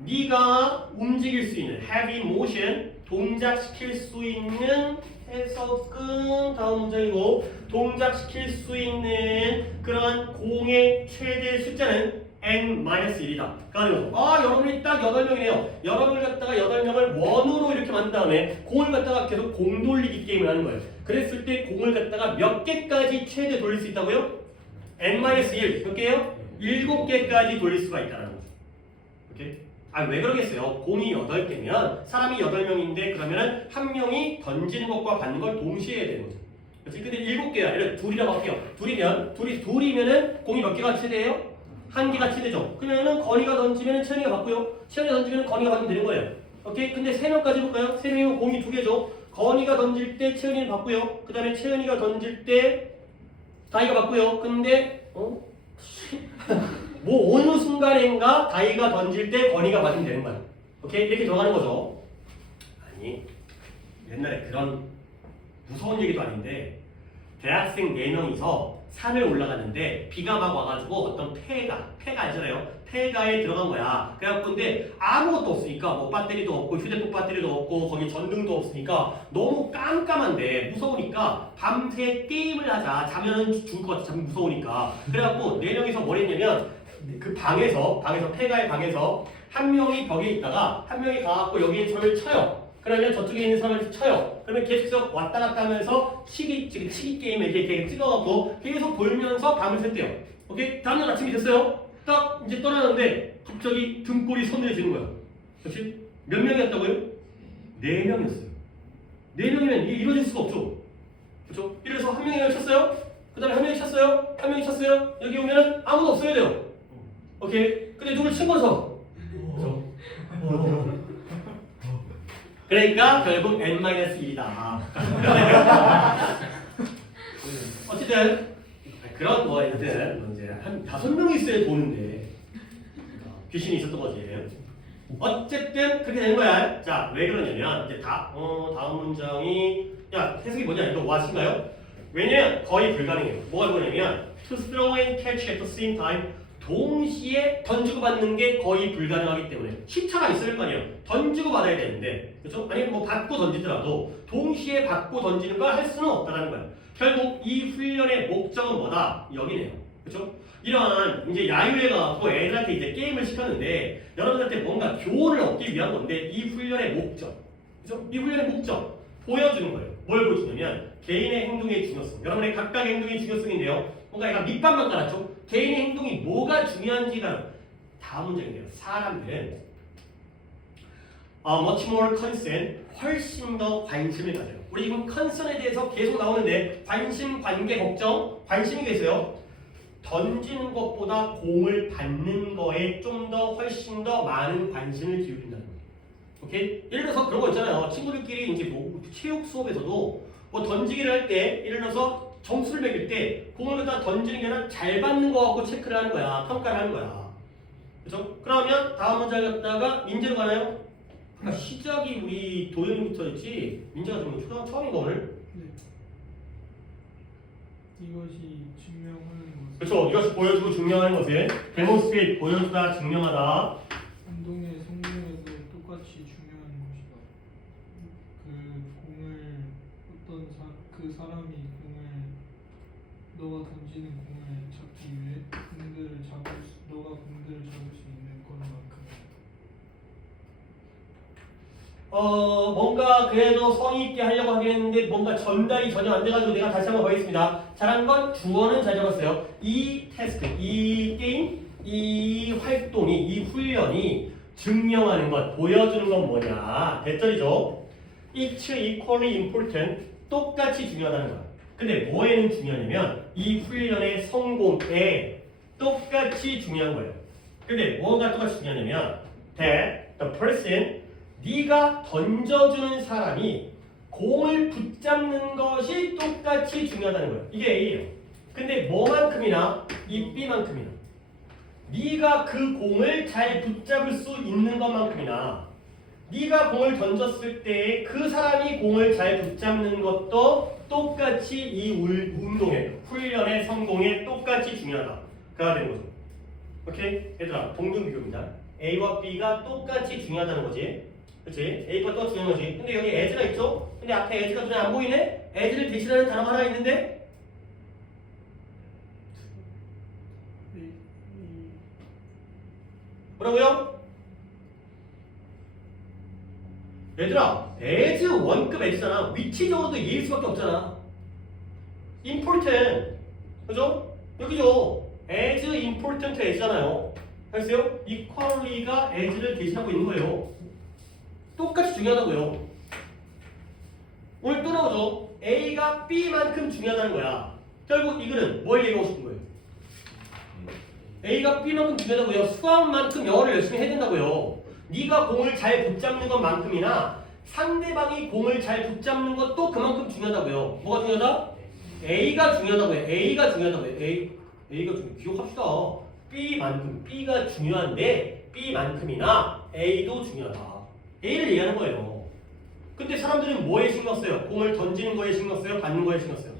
네가 움직일 수 있는 heavy motion 동작시킬 수 있는 해석은 다음 문장이고 동작시킬 수 있는 그런 공의 최대 숫자는 n-1이다. 그러니까 여러분이 딱 8명이네요. 여러분을 갖다가 8명을 원으로 이렇게 만든 다음에 공을 갖다가 계속 공 돌리기 게임을 하는 거예요. 그랬을 때 공을 갖다가 몇 개까지 최대 돌릴 수 있다고요? n-1 몇 개요? 7개까지 돌릴 수가 있다는 거죠. 오케이? 왜 그러겠어요? 공이 8개면 사람이 8명인데 그러면은 한 명이 던지는 것과 받는 걸 동시에 해야 되는 거죠. 그렇지? 근데 7개야. 이렇게 둘이라고 할게요. 둘이면은 공이 몇 개가 최대예요? 1개가 최대죠. 그러면은 건이가 던지면은 채연이가 받고요. 채연이가 던지면은 건이가 받으면 되는 거예요. 오케이? 근데 3명까지 해볼까요? 3명이면 공이 2개죠. 건이가 던질 때 채연이는 받고요. 그 다음에 채연이가 던질 때 다이가 받고요. 근데 뭐 어느 순간인가 다이가 던질 때 건이가 받으면 되는 거야. 오케이? 이렇게 들어가는 거죠. 아니 옛날에 그런 무서운 얘기도 아닌데 대학생 4명이서 산을 올라갔는데 비가 막 와가지고 어떤 폐가 알잖아요. 폐가에 들어간 거야. 그래갖고 근데 아무것도 없으니까 뭐 배터리도 없고 휴대폰 배터리도 없고 거기 전등도 없으니까 너무 깜깜한데 무서우니까 밤새 게임을 하자. 자면은 죽을 것 같아. 자면 무서우니까. 그래갖고 4명이서 뭘 했냐면 그 폐가의 방에서 한 명이 벽에 있다가 한 명이 가갖고 여기 있는 사람을 쳐요. 그러면 저쪽에 있는 사람을 쳐요. 그러면 계속 왔다 갔다 하면서 치기 게임을 이렇게 찍어갖고 계속 돌면서 밤을 샜대요. 오케이? 다음날 아침이 됐어요. 딱 이제 떠나는데 갑자기 등골이 서늘해지는 거야. 그렇지? 몇 명이었다고요? 4명이었어요. 4명이면 이게 이루어질 수가 없죠. 그렇죠? 이래서 한 명이 쳤어요. 그 다음에 한 명이 쳤어요. 한 명이 쳤어요. 여기 오면은 아무도 없어야 돼요. 오케이? 근데 누굴 친 거죠? 그렇죠? 그러니까 결국 n-1이다. 어쨌든 그런 뭐 하여튼 이제 한 5명이 있어야 보는데 귀신이 있었던 거지. 어쨌든 그렇게 되는 거야. 자, 왜 그러냐면 이제 다음 문장이 야 해석이 뭐냐 이거 와신가요? 왜냐면 거의 불가능해요. 뭐가 뭐냐면 to throw and catch at the same time 동시에 던지고 받는 게 거의 불가능하기 때문에 시차가 있을 거 아니에요. 던지고 받아야 되는데 그렇죠? 아니면 뭐 받고 던지더라도 동시에 받고 던지는 걸 할 수는 없다는 거야. 결국 이 훈련의 목적은 뭐다? 여기네요. 그렇죠? 이러한 이제 야유회 가고 애들한테 이제 게임을 시켰는데 여러분한테 뭔가 교훈을 얻기 위한 건데 이 훈련의 목적, 그렇죠? 이 훈련의 목적 보여주는 거예요. 뭘 보여주냐면 개인의 행동의 중요성. 여러분의 각각의 행동의 중요성인데요. 뭔가 약간 밑밥만 깔았죠. 개인의 행동이 뭐가 중요한지가 다음 문제인데요. 사람들은 much more concern, 훨씬 더 관심을 가져요. 우리 지금 concern에 대해서 계속 나오는데 관심, 관계, 걱정, 관심이 계세요. 던지는 것보다 공을 받는 거에 좀 더 훨씬 더 많은 관심을 기울인다는 거예요. 오케이? 예를 들어서 그런 거 있잖아요. 친구들끼리 이제 뭐 체육 수업에서도 뭐 던지기를 할 때 예를 들어서 점수를 매길 때 공을 갖다 던지는 게 아니라 잘 받는 거 갖고 체크를 하는 거야. 평가를 하는 거야. 그렇죠? 그러면 다음 문제 갖다가 민재로 가나요? 아까 시작이 우리 도현이부터였지 민재가 지금 초등학교 처음인 거 오늘? 네. 이것이 증명하는 것은 그렇죠. 이것이 보여주고 증명하는 것은 demonstrate 보여주다 증명하다. 운동의 성공에도 똑같이 중요한 것이다. 그 사람이 너가 던지는 공을 잡기 위해 너가 공들을 잡을 수 있는 것만큼. 뭔가 그래도 성의 있게 하려고 하긴 했는데 뭔가 전달이 전혀 안 돼가지고 내가 다시 한번 보겠습니다. 잘한 건 주어는 잘 잡았어요. 이 테스트, 이 게임, 이 활동이, 이 훈련이 증명하는 것, 보여주는 건 뭐냐? 대절이죠. It's equally important. 똑같이 중요하다는 거야. 근데 뭐에는 중요하냐면 이 훈련의 성공에 똑같이 중요한 거예요. 근데 뭐가 똑같이 중요하냐면 that the person 네가 던져주는 사람이 공을 붙잡는 것이 똑같이 중요하다는 거예요. 이게 A예요. 근데 뭐만큼이나 이 B만큼이나 네가 그 공을 잘 붙잡을 수 있는 것만큼이나 네가 공을 던졌을 때 그 사람이 공을 잘 붙잡는 것도 똑같이 이 운동의 훈련의 성공에 똑같이 중요하다가 되는 거죠. 오케이? 얘들아 동등 비교입니다. A와 B가 똑같이 중요하다는 거지. 그렇지? A가 또 중요한 거지. 근데 여기 as가 있죠? 근데 앞에 as가 눈에 안 보이네? as를 대신하는 단어가 하나 있는데 뭐라고요? 얘들아 as 원급 as잖아. 위치적으로도 얘일 수밖에 없잖아. important 그죠? 여기죠. as important as잖아요. 알았어요? equally가 as를 대신하고 있는 거예요. 똑같이 중요하다고요. 오늘 또 나오죠. A가 B만큼 중요하다는 거야. 결국 이거는 뭘 얘기하고 싶은 거예요? A가 B만큼 중요하다고요. 수학만큼 영어를 열심히 해야 된다고요. 네가 공을 잘 붙잡는 것만큼이나 상대방이 공을 잘 붙잡는 것도 그만큼 중요하다고요. 뭐가 중요하다? A가 중요하다고요. A가 중요하다고요. A가 중요. 기억합시다. B만큼 B가 중요한데 B만큼이나 A도 중요하다. A를 얘기하는 거예요. 근데 사람들은 뭐에 신경 써요? 공을 던지는 거에 신경 써요? 받는 거에 신경 써요?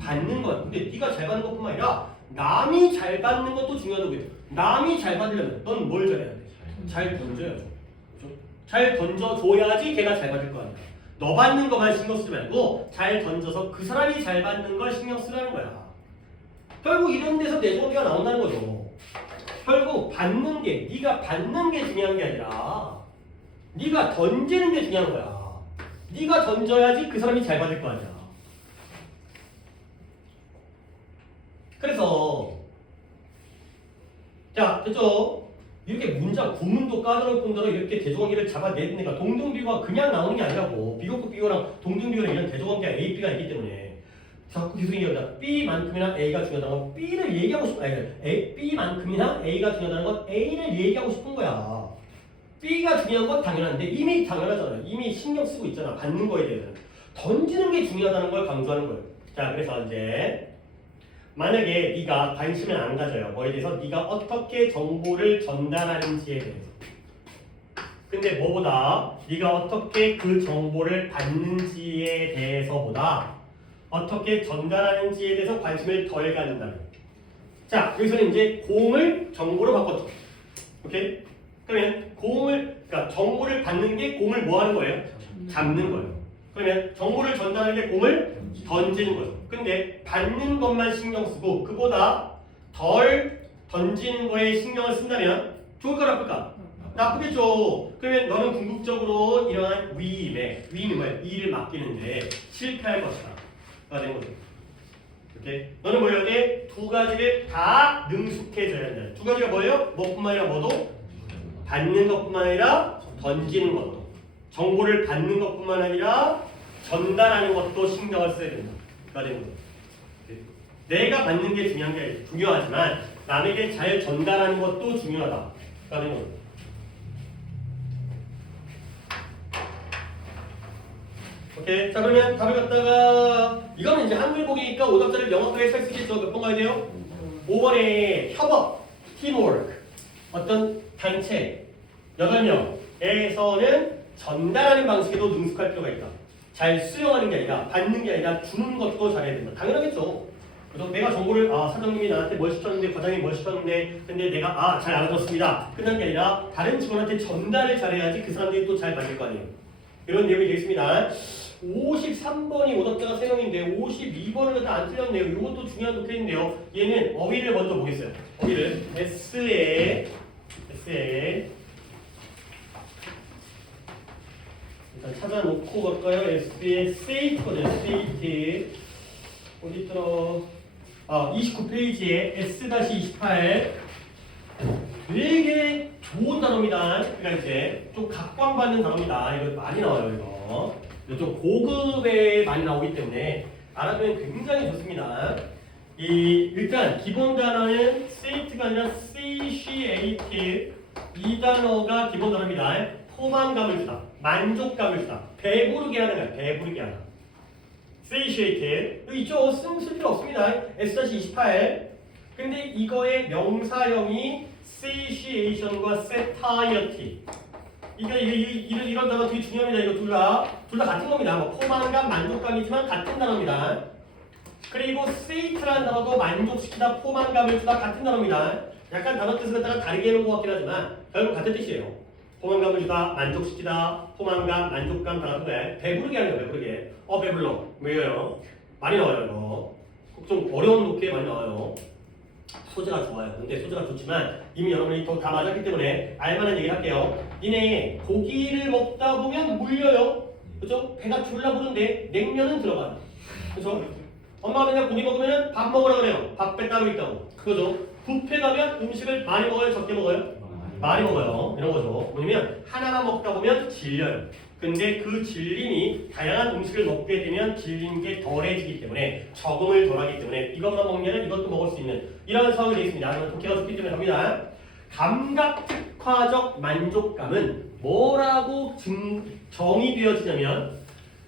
받는 거야. 근데 네가 잘 받는 것뿐만 아니라 남이 잘 받는 것도 중요하다고요. 남이 잘 받으려면 넌 뭘 잘해야 돼? 잘 던져야죠. 그렇죠? 잘 던져줘야지 걔가 잘 받을 거 아니야. 너 받는 것만 신경 쓰지 말고 잘 던져서 그 사람이 잘 받는 걸 신경 쓰라는 거야. 결국 이런 데서 내조기가 나온다는 거죠. 결국 받는 게 네가 받는 게 중요한 게 아니라 네가 던지는 게 중요한 거야. 네가 던져야지 그 사람이 잘 받을 거 아니야. 그래서 자 됐죠? 이렇게 문장 구문도 까다로울 뿐더러 이렇게 대조관계를 잡아내는 애가 동등비교가 그냥 나오는 게 아니라고. 비교급 비교랑 동등비교는 이런 대조관계가 A, B가 있기 때문에 자꾸 계속 얘기합니다. B만큼이나 A가 중요하다는 건 B를 얘기하고 싶은 아니 B만큼이나 A가 중요하다는 건 A를 얘기하고 싶은 거야. B가 중요한 건 당연한데 이미 당연하잖아요. 이미 신경 쓰고 있잖아. 받는 거에 대해서는. 던지는 게 중요하다는 걸 강조하는 거예요. 자 그래서 이제 만약에 네가 관심을 안 가져요. 뭐에 대해서 네가 어떻게 정보를 전달하는지에 대해서. 근데 뭐보다 네가 어떻게 그 정보를 받는지에 대해서보다 어떻게 전달하는지에 대해서 관심을 덜 갖는다면. 자 여기서는 이제 공을 정보로 바꿨죠. 오케이? 그러면 그러니까 정보를 받는 게 공을 뭐 하는 거예요? 잡는 거예요. 그러면 정보를 전달하는 게 공을 던지는 거죠. 근데 받는 것만 신경 쓰고 그보다 덜 던지는 거에 신경을 쓴다면 좋을까 나쁠까? 나쁘겠죠. 그러면 너는 궁극적으로 이러한 위임에 위임이 뭐야? 일을 맡기는데 실패할 것이다. 가 되는 거죠. 오케이? 너는 뭐 해야 돼? 두 가지를 다 능숙해져야 한다. 두 가지가 뭐예요? 뭐뿐만 아니라 뭐도? 받는 것뿐만 아니라 던지는 것도. 정보를 받는 것뿐만 아니라 전달하는 것도 신경을 써야 된다. 가 되는 거죠. 내가 받는 게 중요한 게 중요하지만 남에게 잘 전달하는 것도 중요하다. 가 되는 거죠. 오케이. 자 그러면 답을 갖다가 이거는 이제 한글 보기니까 오답자를 명확하게 잘 쓰겠죠. 몇 번 가야 돼요? 5번에 협업, 팀워크, 어떤 단체 8명에서는 전달하는 방식에도 능숙할 필요가 있다. 잘 수용하는 게 아니라 받는 게 아니라 주는 것도 잘해야 된다. 당연하겠죠. 그래서 내가 정보를 사장님이 나한테 뭘 시켰는데 과장님이 뭘 시켰는데 근데 내가 잘 알아들었습니다. 끝난 게 아니라 다른 직원한테 전달을 잘해야지 그 사람들이 또 잘 받을 거 아니에요. 이런 내용이 되겠습니다. 53번이 오답자가 3명인데 52번은 다 안 틀렸네요. 이것도 중요한 독해인데요. 얘는 어휘를 먼저 보겠어요. 어휘를 S에 일단 찾아놓고 갈까요? S에 세이트거든요. 세이트 어디 있더라? 29페이지에 S-28 되게 좋은 단어입니다. 그러니까 이제 좀 각광받는 단어입니다. 이거 많이 나와요. 이거 좀 고급에 많이 나오기 때문에 알아두면 굉장히 좋습니다. 일단 기본 단어는 세이트가 아니라 satiate 이 단어가 기본 단어입니다. 포만감을 주다, 만족감을 주다, 배부르게 하는 거야. 배부르게 하다. satiate 여기 있죠? 쓸 필요 없습니다. S-28 근데 이거의 명사형이 satiation과 satiety 이런 단어 되게 중요합니다. 이거 둘 다 같은 겁니다. 뭐 포만감, 만족감이지만 같은 단어입니다. 그리고 sate라는 단어도 만족시키다, 포만감을 주다 같은 단어입니다. 약간 단어 뜻을 갖다가 다르게 해놓은 것 같긴 하지만 결국 같은 뜻이에요. 포만감을 주다, 만족시키다, 포만감, 만족감 다 같은 거예요. 배부르게 하는 거예요. 배부르게. 배불러. 왜요? 많이 나와요. 이거. 좀 어려운 독해 많이 나와요. 소재가 좋아요. 근데 소재가 좋지만 이미 여러분이 다 맞았기 때문에 알만한 얘기를 할게요. 니네 고기를 먹다 보면 물려요. 그죠? 배가 졸라 부른데 냉면은 들어가요. 그죠? 엄마가 맨날 고기 먹으면 밥 먹으라 그래요. 밥배 따로 있다고. 그죠? 뷔페 가면 음식을 많이 먹어요? 적게 먹어요? 많이 먹어요. 이런 거죠. 뭐냐면 하나만 먹다 보면 질려요. 근데 그 질림이 다양한 음식을 먹게 되면 질린 게 덜해지기 때문에 적응을 덜하기 때문에 이것만 먹냐면 이것도 먹을 수 있는 이런 상황이 되어 있습니다. 하지만 독해가 좋기 때문에 갑니다. 감각 특화적 만족감은 뭐라고 정의되어지냐면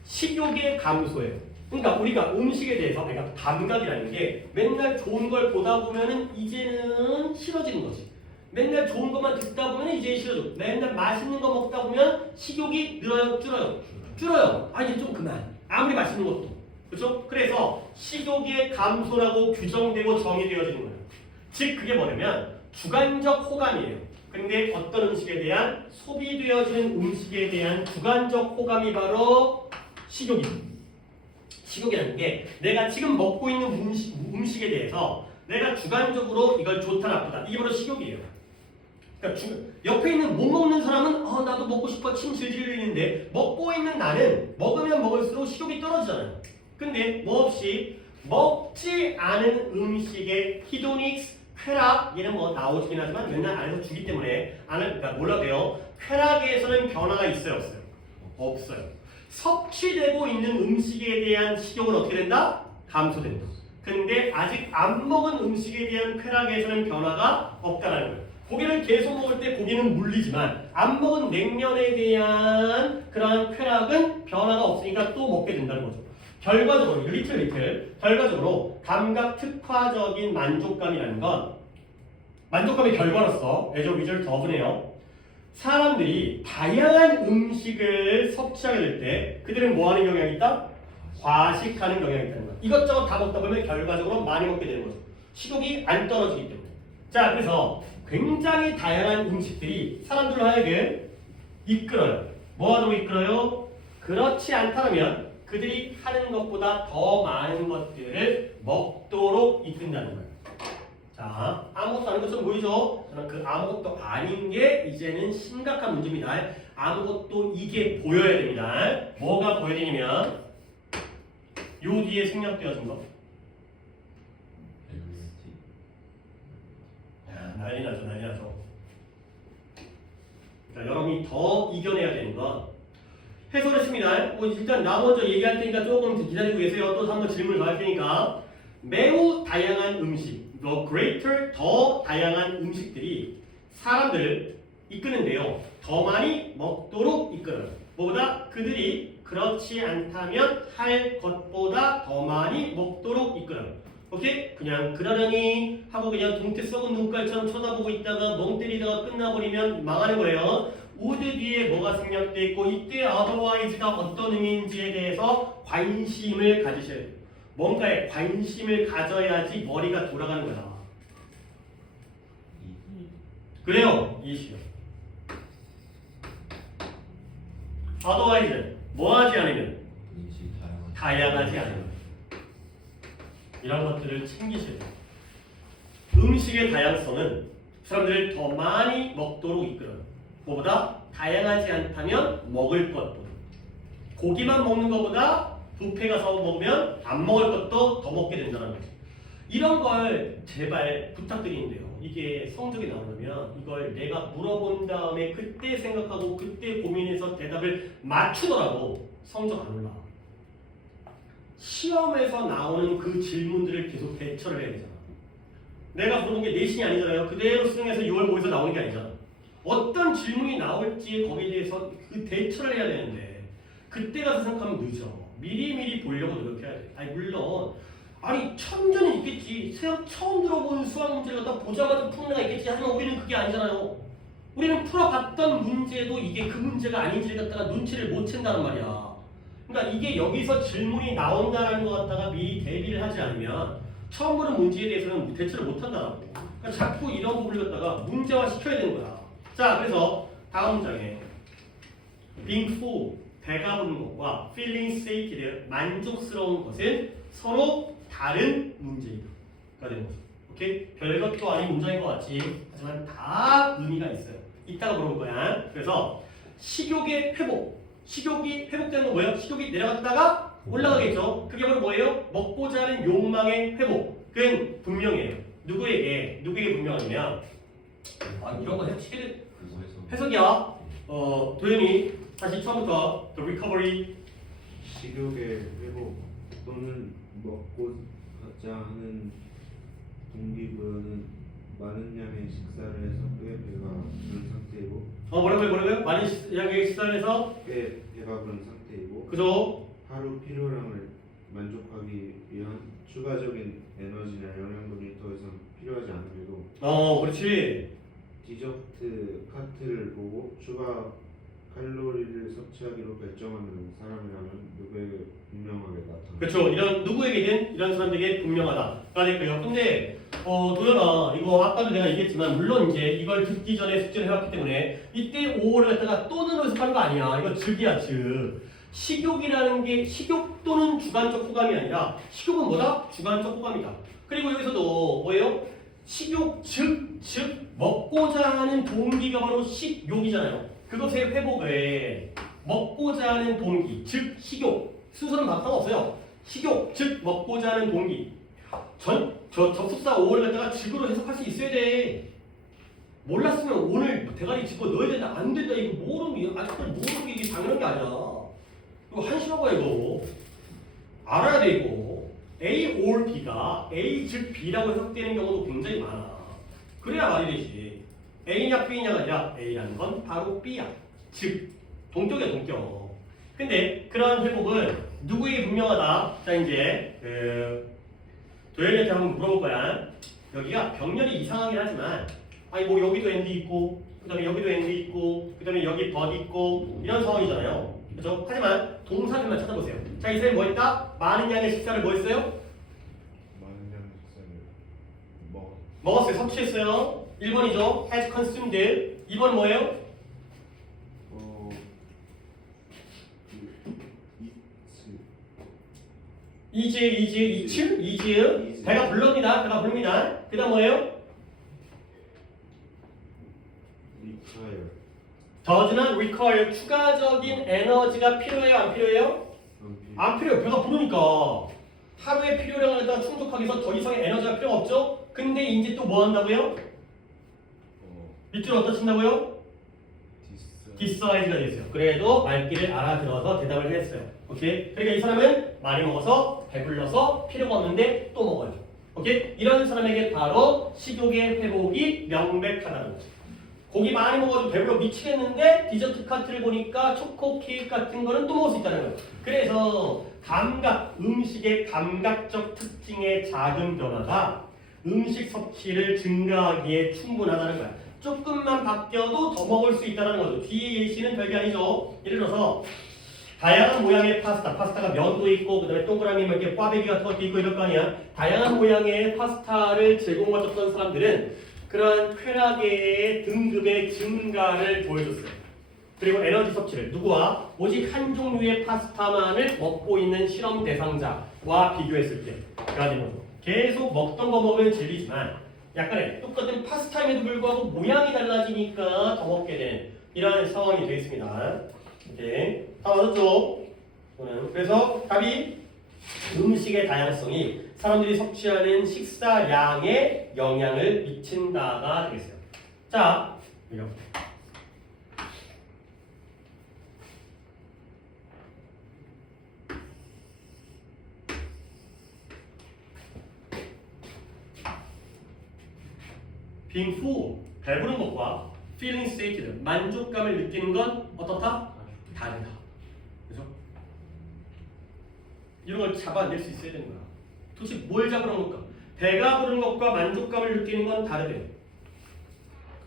식욕의 감소예요. 그러니까 우리가 음식에 대해서 그러니까 감각이라는 게 맨날 좋은 걸 보다 보면은 이제는 싫어지는 거지. 맨날 좋은 것만 듣다 보면 이제 싫어져. 맨날 맛있는 거 먹다 보면 식욕이 늘어요, 줄어요? 줄어요. 이제 좀 그만. 아무리 맛있는 것도. 그렇죠? 그래서 식욕의 감소라고 규정되고 정의되어지는 거예요. 즉 그게 뭐냐면 주관적 호감이에요. 근데 어떤 음식에 대한 소비되어지는 음식에 대한 주관적 호감이 바로 식욕입니다. 식욕이라는 게 내가 지금 먹고 있는 음식에 대해서 내가 주관적으로 이걸 좋다 나쁘다 이게 바로 식욕이에요. 그러니까 옆에 있는 못 먹는 사람은 나도 먹고 싶어 침 질질 흘리는데 먹고 있는 나는 먹으면 먹을수록 식욕이 떨어지잖아요. 근데 뭐 없이 먹지 않은 음식의 히도닉스 쾌락 얘는 뭐 나오긴 하지만 맨날 안에서 주기 때문에 그러니까 뭐라 그래요? 쾌락에서는 변화가 있어요 없어요? 없어요. 섭취되고 있는 음식에 대한 식욕은 어떻게 된다? 감소된다. 근데 아직 안 먹은 음식에 대한 쾌락에서는 변화가 없다라는 거예요. 고기를 계속 먹을 때 고기는 물리지만 안 먹은 냉면에 대한 그러한 쾌락은 변화가 없으니까 또 먹게 된다는 거죠. 결과적으로 결과적으로 감각 특화적인 만족감이라는 건 만족감의 결과로서 as a result of네요. 사람들이 다양한 음식을 섭취하게 될 때 그들은 뭐 하는 경향이 있다? 과식하는 경향이 있다는 거예요. 이것저것 다 먹다 보면 결과적으로 많이 먹게 되는 거죠. 식욕이 안 떨어지기 때문에. 자, 그래서 굉장히 다양한 음식들이 사람들을 하여금 이끌어요. 뭐 하도록 이끌어요? 그렇지 않다면 그들이 하는 것보다 더 많은 것들을 먹도록 이끈다는 거예요. 자, 아무것도 아닌 것처럼 보이죠? 저는 그 아무것도 아닌 게 이제는 심각한 문제입니다. 아무것도 이게 보여야 됩니다. 뭐가 보여야 되냐면 요 뒤에 생략되어진 거. 야, 난리 나죠, 난리 나죠. 그러니까 여러분이 더 이겨내야 되는 건 해설했습니다. 일단 나 먼저 얘기할 테니까 조금 기다리고 계세요. 또 한번 질문을 더 할 테니까 매우 다양한 음식, 더 다양한 음식들이 사람들을 이끄는데요. 더 많이 먹도록 이끌어요. 뭐보다 그들이 그렇지 않다면 할 것보다 더 많이 먹도록 이끌어요. 오케이? 그냥 그러려니 하고 그냥 동태 썩은 눈깔처럼 쳐다보고 있다가 멍 때리다가 끝나버리면 망하는 거예요. would 뒤에 뭐가 생략되어 있고 이때 otherwise가 어떤 의미인지에 대해서 관심을 가지셔야 돼요. 뭔가에 관심을 가져야지 머리가 돌아가는 거야. 그래요. 이시요. otherwise는 뭐 하지 않으면? 다양하지 않으면. 이런 것들을 챙기셔야 돼요. 음식의 다양성은 사람들을 더 많이 먹도록 이끌어요. 그보다 다양하지 않다면 먹을 것도. 고기만 먹는 것보다 뷔페 가서 먹으면 안 먹을 것도 더 먹게 된다는 거죠. 이런 걸 제발 부탁드리는데요. 이게 성적이 나오려면 이걸 내가 물어본 다음에 그때 생각하고 그때 고민해서 대답을 맞추더라도 성적 안 올라. 시험에서 나오는 그 질문들을 계속 대처를 해야 되잖아. 내가 물어본 게 내신이 아니잖아요. 그대로 수능에서 6월 모의에서 나오는 게 아니잖아. 어떤 질문이 나올지 거기에 대해서 그 대처를 해야 되는데 그때 가서 생각하면 늦어. 미리미리 보려고 노력해야 돼. 아니 물론 천전이 있겠지. 처음 들어본 수학 문제를 갖다 보자마자 푸는 애가 있겠지. 하지만 우리는 그게 아니잖아요. 우리는 풀어봤던 문제도 이게 그 문제가 아닌지를 갖다가 눈치를 못 챈다는 말이야. 그러니까 이게 여기서 질문이 나온다는 것 갖다가 미리 대비를 하지 않으면 처음 보는 문제에 대해서는 대처를 못 한다라고. 그러니까 자꾸 이런 부분을 갖다가 문제화 시켜야 되는 거야. 자, 그래서 다음 문장에 being full, 배가 부른 것과 feeling sated, 만족스러운 것은 서로 다른 문제가 되는 거죠. 오케이? 별것도 아닌 문장인 것 같지. 하지만 다 의미가 있어요. 이따가 물어볼 거야. 그래서 식욕의 회복. 식욕이 회복되는 건 뭐예요? 식욕이 내려갔다가 올라가겠죠. 그게 바로 뭐예요? 먹고자 하는 욕망의 회복. 그건 분명해요. 누구에게 분명하냐면 이런 거 해석이야. 도현이 다시 처음부터 the recovery. 식욕의 회복 또는 먹고자 하는 동기부여는 많은 양의 식사를 해서 꽤 배가 부른 상태이고 뭐라고요? 많은 양의 식사를 해서 꽤 배가 부른 상태이고 그죠? 하루 필요량을 만족하기 위한 추가적인 에너지나 영양분이 더 이상 필요하지 않음에도 그렇지. 디저트 카트를 보고 추가 칼로리를 섭취하기로 결정하는 사람이라면 누구에게 분명하게 나타나. 그렇죠. 누구에게든 이런 사람들에게 분명하다가 될 거예요. 근데 도연아 이거 아까도 내가 얘기했지만 물론 이제 이걸 듣기 전에 숙제를 해왔기 때문에 이때 5월을 갖다가 또 늘어서 하는 거 아니야. 이거 즉이야 즉. 식욕이라는 게 식욕 또는 주관적 호감이 아니라 식욕은 뭐다? 주관적 호감이다. 그리고 여기서도 뭐예요? 식욕 즉 먹고자 하는 동기가 바로 식욕이잖아요. 그것의 회복을 먹고자 하는 동기 즉 식욕 순서는 상관없어요. 식욕 즉 먹고자 하는 동기 저 접속사 5를 갖다가 즉으로 해석할 수 있어야 돼. 몰랐으면 오늘 대가리 짚고 넣어야 된다 안 된다 이거 모르는 아직도 모르는 게 이게 당연한 게 아니야. 이거 한심한 거야 이거. 알아야 돼 이거. A or B가 A 즉 B라고 해석되는 경우도 굉장히 많아. 그래야 말이 되지. A냐 B냐가 아니라 A라는 건 바로 B야. 즉 동격이야 동격. 근데 그런 회복은 누구에게 분명하다. 자 이제 도현이한테 한번 물어볼 거야. 여기가 병렬이 이상하긴 하지만 아니 뭐 여기도 엔드 있고 그 다음에 여기도 엔드 있고 그 다음에 여기 but 있고 이런 상황이잖아요. 그렇죠? 하지만 동사들만 찾아보세요. 자 이 사람이 뭐 했다? 많은 양의 식사를 뭐 했어요? 많은 양의 식사를 먹었어요. 섭취했어요. 1번이죠. has consumed. 2번 뭐예요? 이즈 배가 불릅니다. 배가 부릅니다. 그 다음 뭐예요? require does not require 추가적인 에너지가 필요해요? 안 필요해요? 안 필요해요. 배가 부르니까 하루의 필요량을 갖다가 충족하기 위해서 더 이상의 에너지가 필요가 없죠? 근데 이제 또 뭐 한다고요? 밑줄을 어디다 친다고요? 디사이드가 됐어요. 그래도 말귀를 알아들어서 대답을 했어요. 오케이? 그러니까 이 사람은 많이 먹어서 배불러서 필요가 없는데 또 먹어요. 오케이? 이런 사람에게 바로 식욕의 회복이 명백하다는 거죠. 고기 많이 먹어도 배불러 미치겠는데 디저트 카트를 보니까 초코 케이크 같은 거는 또 먹을 수 있다는 거예요. 그래서 음식의 감각적 특징의 작은 변화가 음식 섭취를 증가하기에 충분하다는 거야. 조금만 바뀌어도 더 먹을 수 있다는 거죠. 뒤에 예시는 별게 아니죠. 예를 들어서 다양한 모양의 파스타가 면도 있고 그 다음에 동그라미 이렇게 꽈배기 같은 것도 있고 이럴 거 아니야. 다양한 모양의 파스타를 제공받았던 사람들은 그러한 쾌락의 등급의 증가를 보여줬어요. 그리고 에너지 섭취를 누구와? 오직 한 종류의 파스타만을 먹고 있는 실험 대상자와 비교했을 때 계속 먹던 거 먹으면 질리지만 약간의 똑같은 파스타임에도 불구하고 모양이 달라지니까 더 먹게 되는 이런 상황이 되어 있습니다. 오케이. 다 맞았죠? 그래서 답이 음식의 다양성이 사람들이 섭취하는 식사량에 영향을 미친다가 되겠어요. 자, 이렇게. being full, 배부른 것과 feeling sated, 만족감을 느끼는 건 어떻다? 다르다. 그죠? 이런 걸 잡아낼 수 있어야 되는 거야. 도대체 뭘 잡으는 걸까? 배가 부른 것과 만족감을 느끼는 건 다르대요.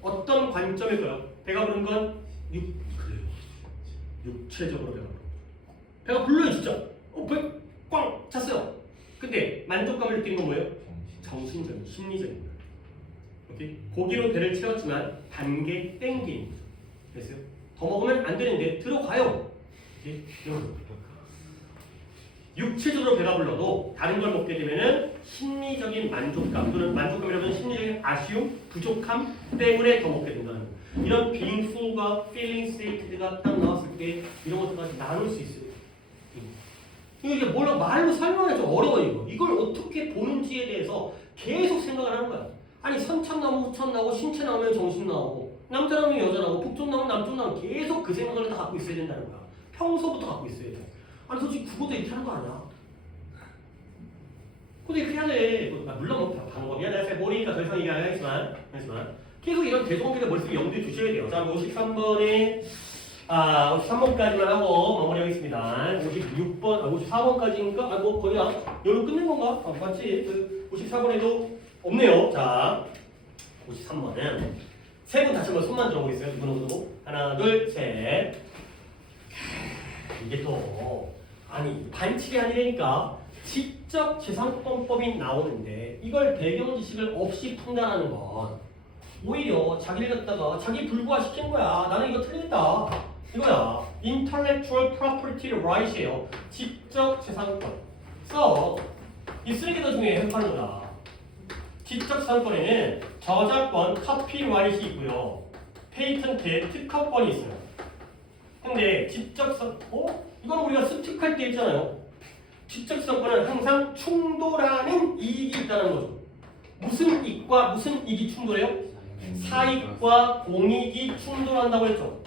어떤 관점일까요? 배가 부른 건 그래요. 육체적으로 배가 부른 배가 불러요 진짜. 배 꽝 찼어요. 근데 만족감을 느끼는 건 뭐예요? 정신적인, 심리적인 거예요. 오케이? 고기로 배를 채웠지만 반개 땡긴 거죠. 됐어요? 더 먹으면 안 되는데 들어가요. 오케이? 육체적으로 배가 불러도 다른 걸 먹게 되면은 심리적인 만족감 또는 만족감이라면 심리적인 아쉬움, 부족함 때문에 더 먹게 된다는 거예요. 이런 being full과 feeling sated가 딱 나왔을 때 이런 것들까지 나눌 수 있어요. 이게 뭘로 말로 설명하기 좀 어려워 이거. 이걸 어떻게 보는지에 대해서 계속 생각을 하는 거야. 아니 선천 나오면 후천 나오고 신체 나오면 정신 나오고 남자 나오면 여자 나오고 북쪽 나오면 남쪽 나오고 계속 그 생각을 다 갖고 있어야 된다는 거야. 평소부터 갖고 있어야 돼. 아니 솔직히 국어도 이렇게 하는 거 아니야? 근데 이렇게 해야 돼. 물론 뭐 방법이야. 내가 잘 모르니까 더 이상 얘기 안 하겠지만 계속 이런 대소관계를 머릿속에 염두에 두셔야 돼요. 자 53번에 53번까지만 하고 마무리하겠습니다. 56번, 54번까지인가? 뭐 거의 여기로 끝낸 건가? 맞지? 그 54번에도 없네요. 자 53번은 세 분 다시 한번 손만 들어보겠어요. 이분으로 하나, 둘, 셋. 이게 또 아니 반칙이 아니라니까 지적 재산권법이 나오는데 이걸 배경 지식을 없이 판단하는 건 오히려 자기를 갖다가 자기 불구화 시킨 거야. 나는 이거 틀렸다. 이거야. intellectual property right이에요. 지적 재산권. 써. 이 쓰레기들 중에 해석하는 거다. 지적 재산권에는 저작권, 카피라이트이 있고요. 페이턴트, 특허권이 있어요. 근데 지적 이건 우리가 습득할 때 있잖아요. 지적 재산권은 항상 충돌하는 이익이 있다는 거죠. 무슨 이익과 무슨 이익이 충돌해요? 사익과 공익이 충돌한다고 했죠.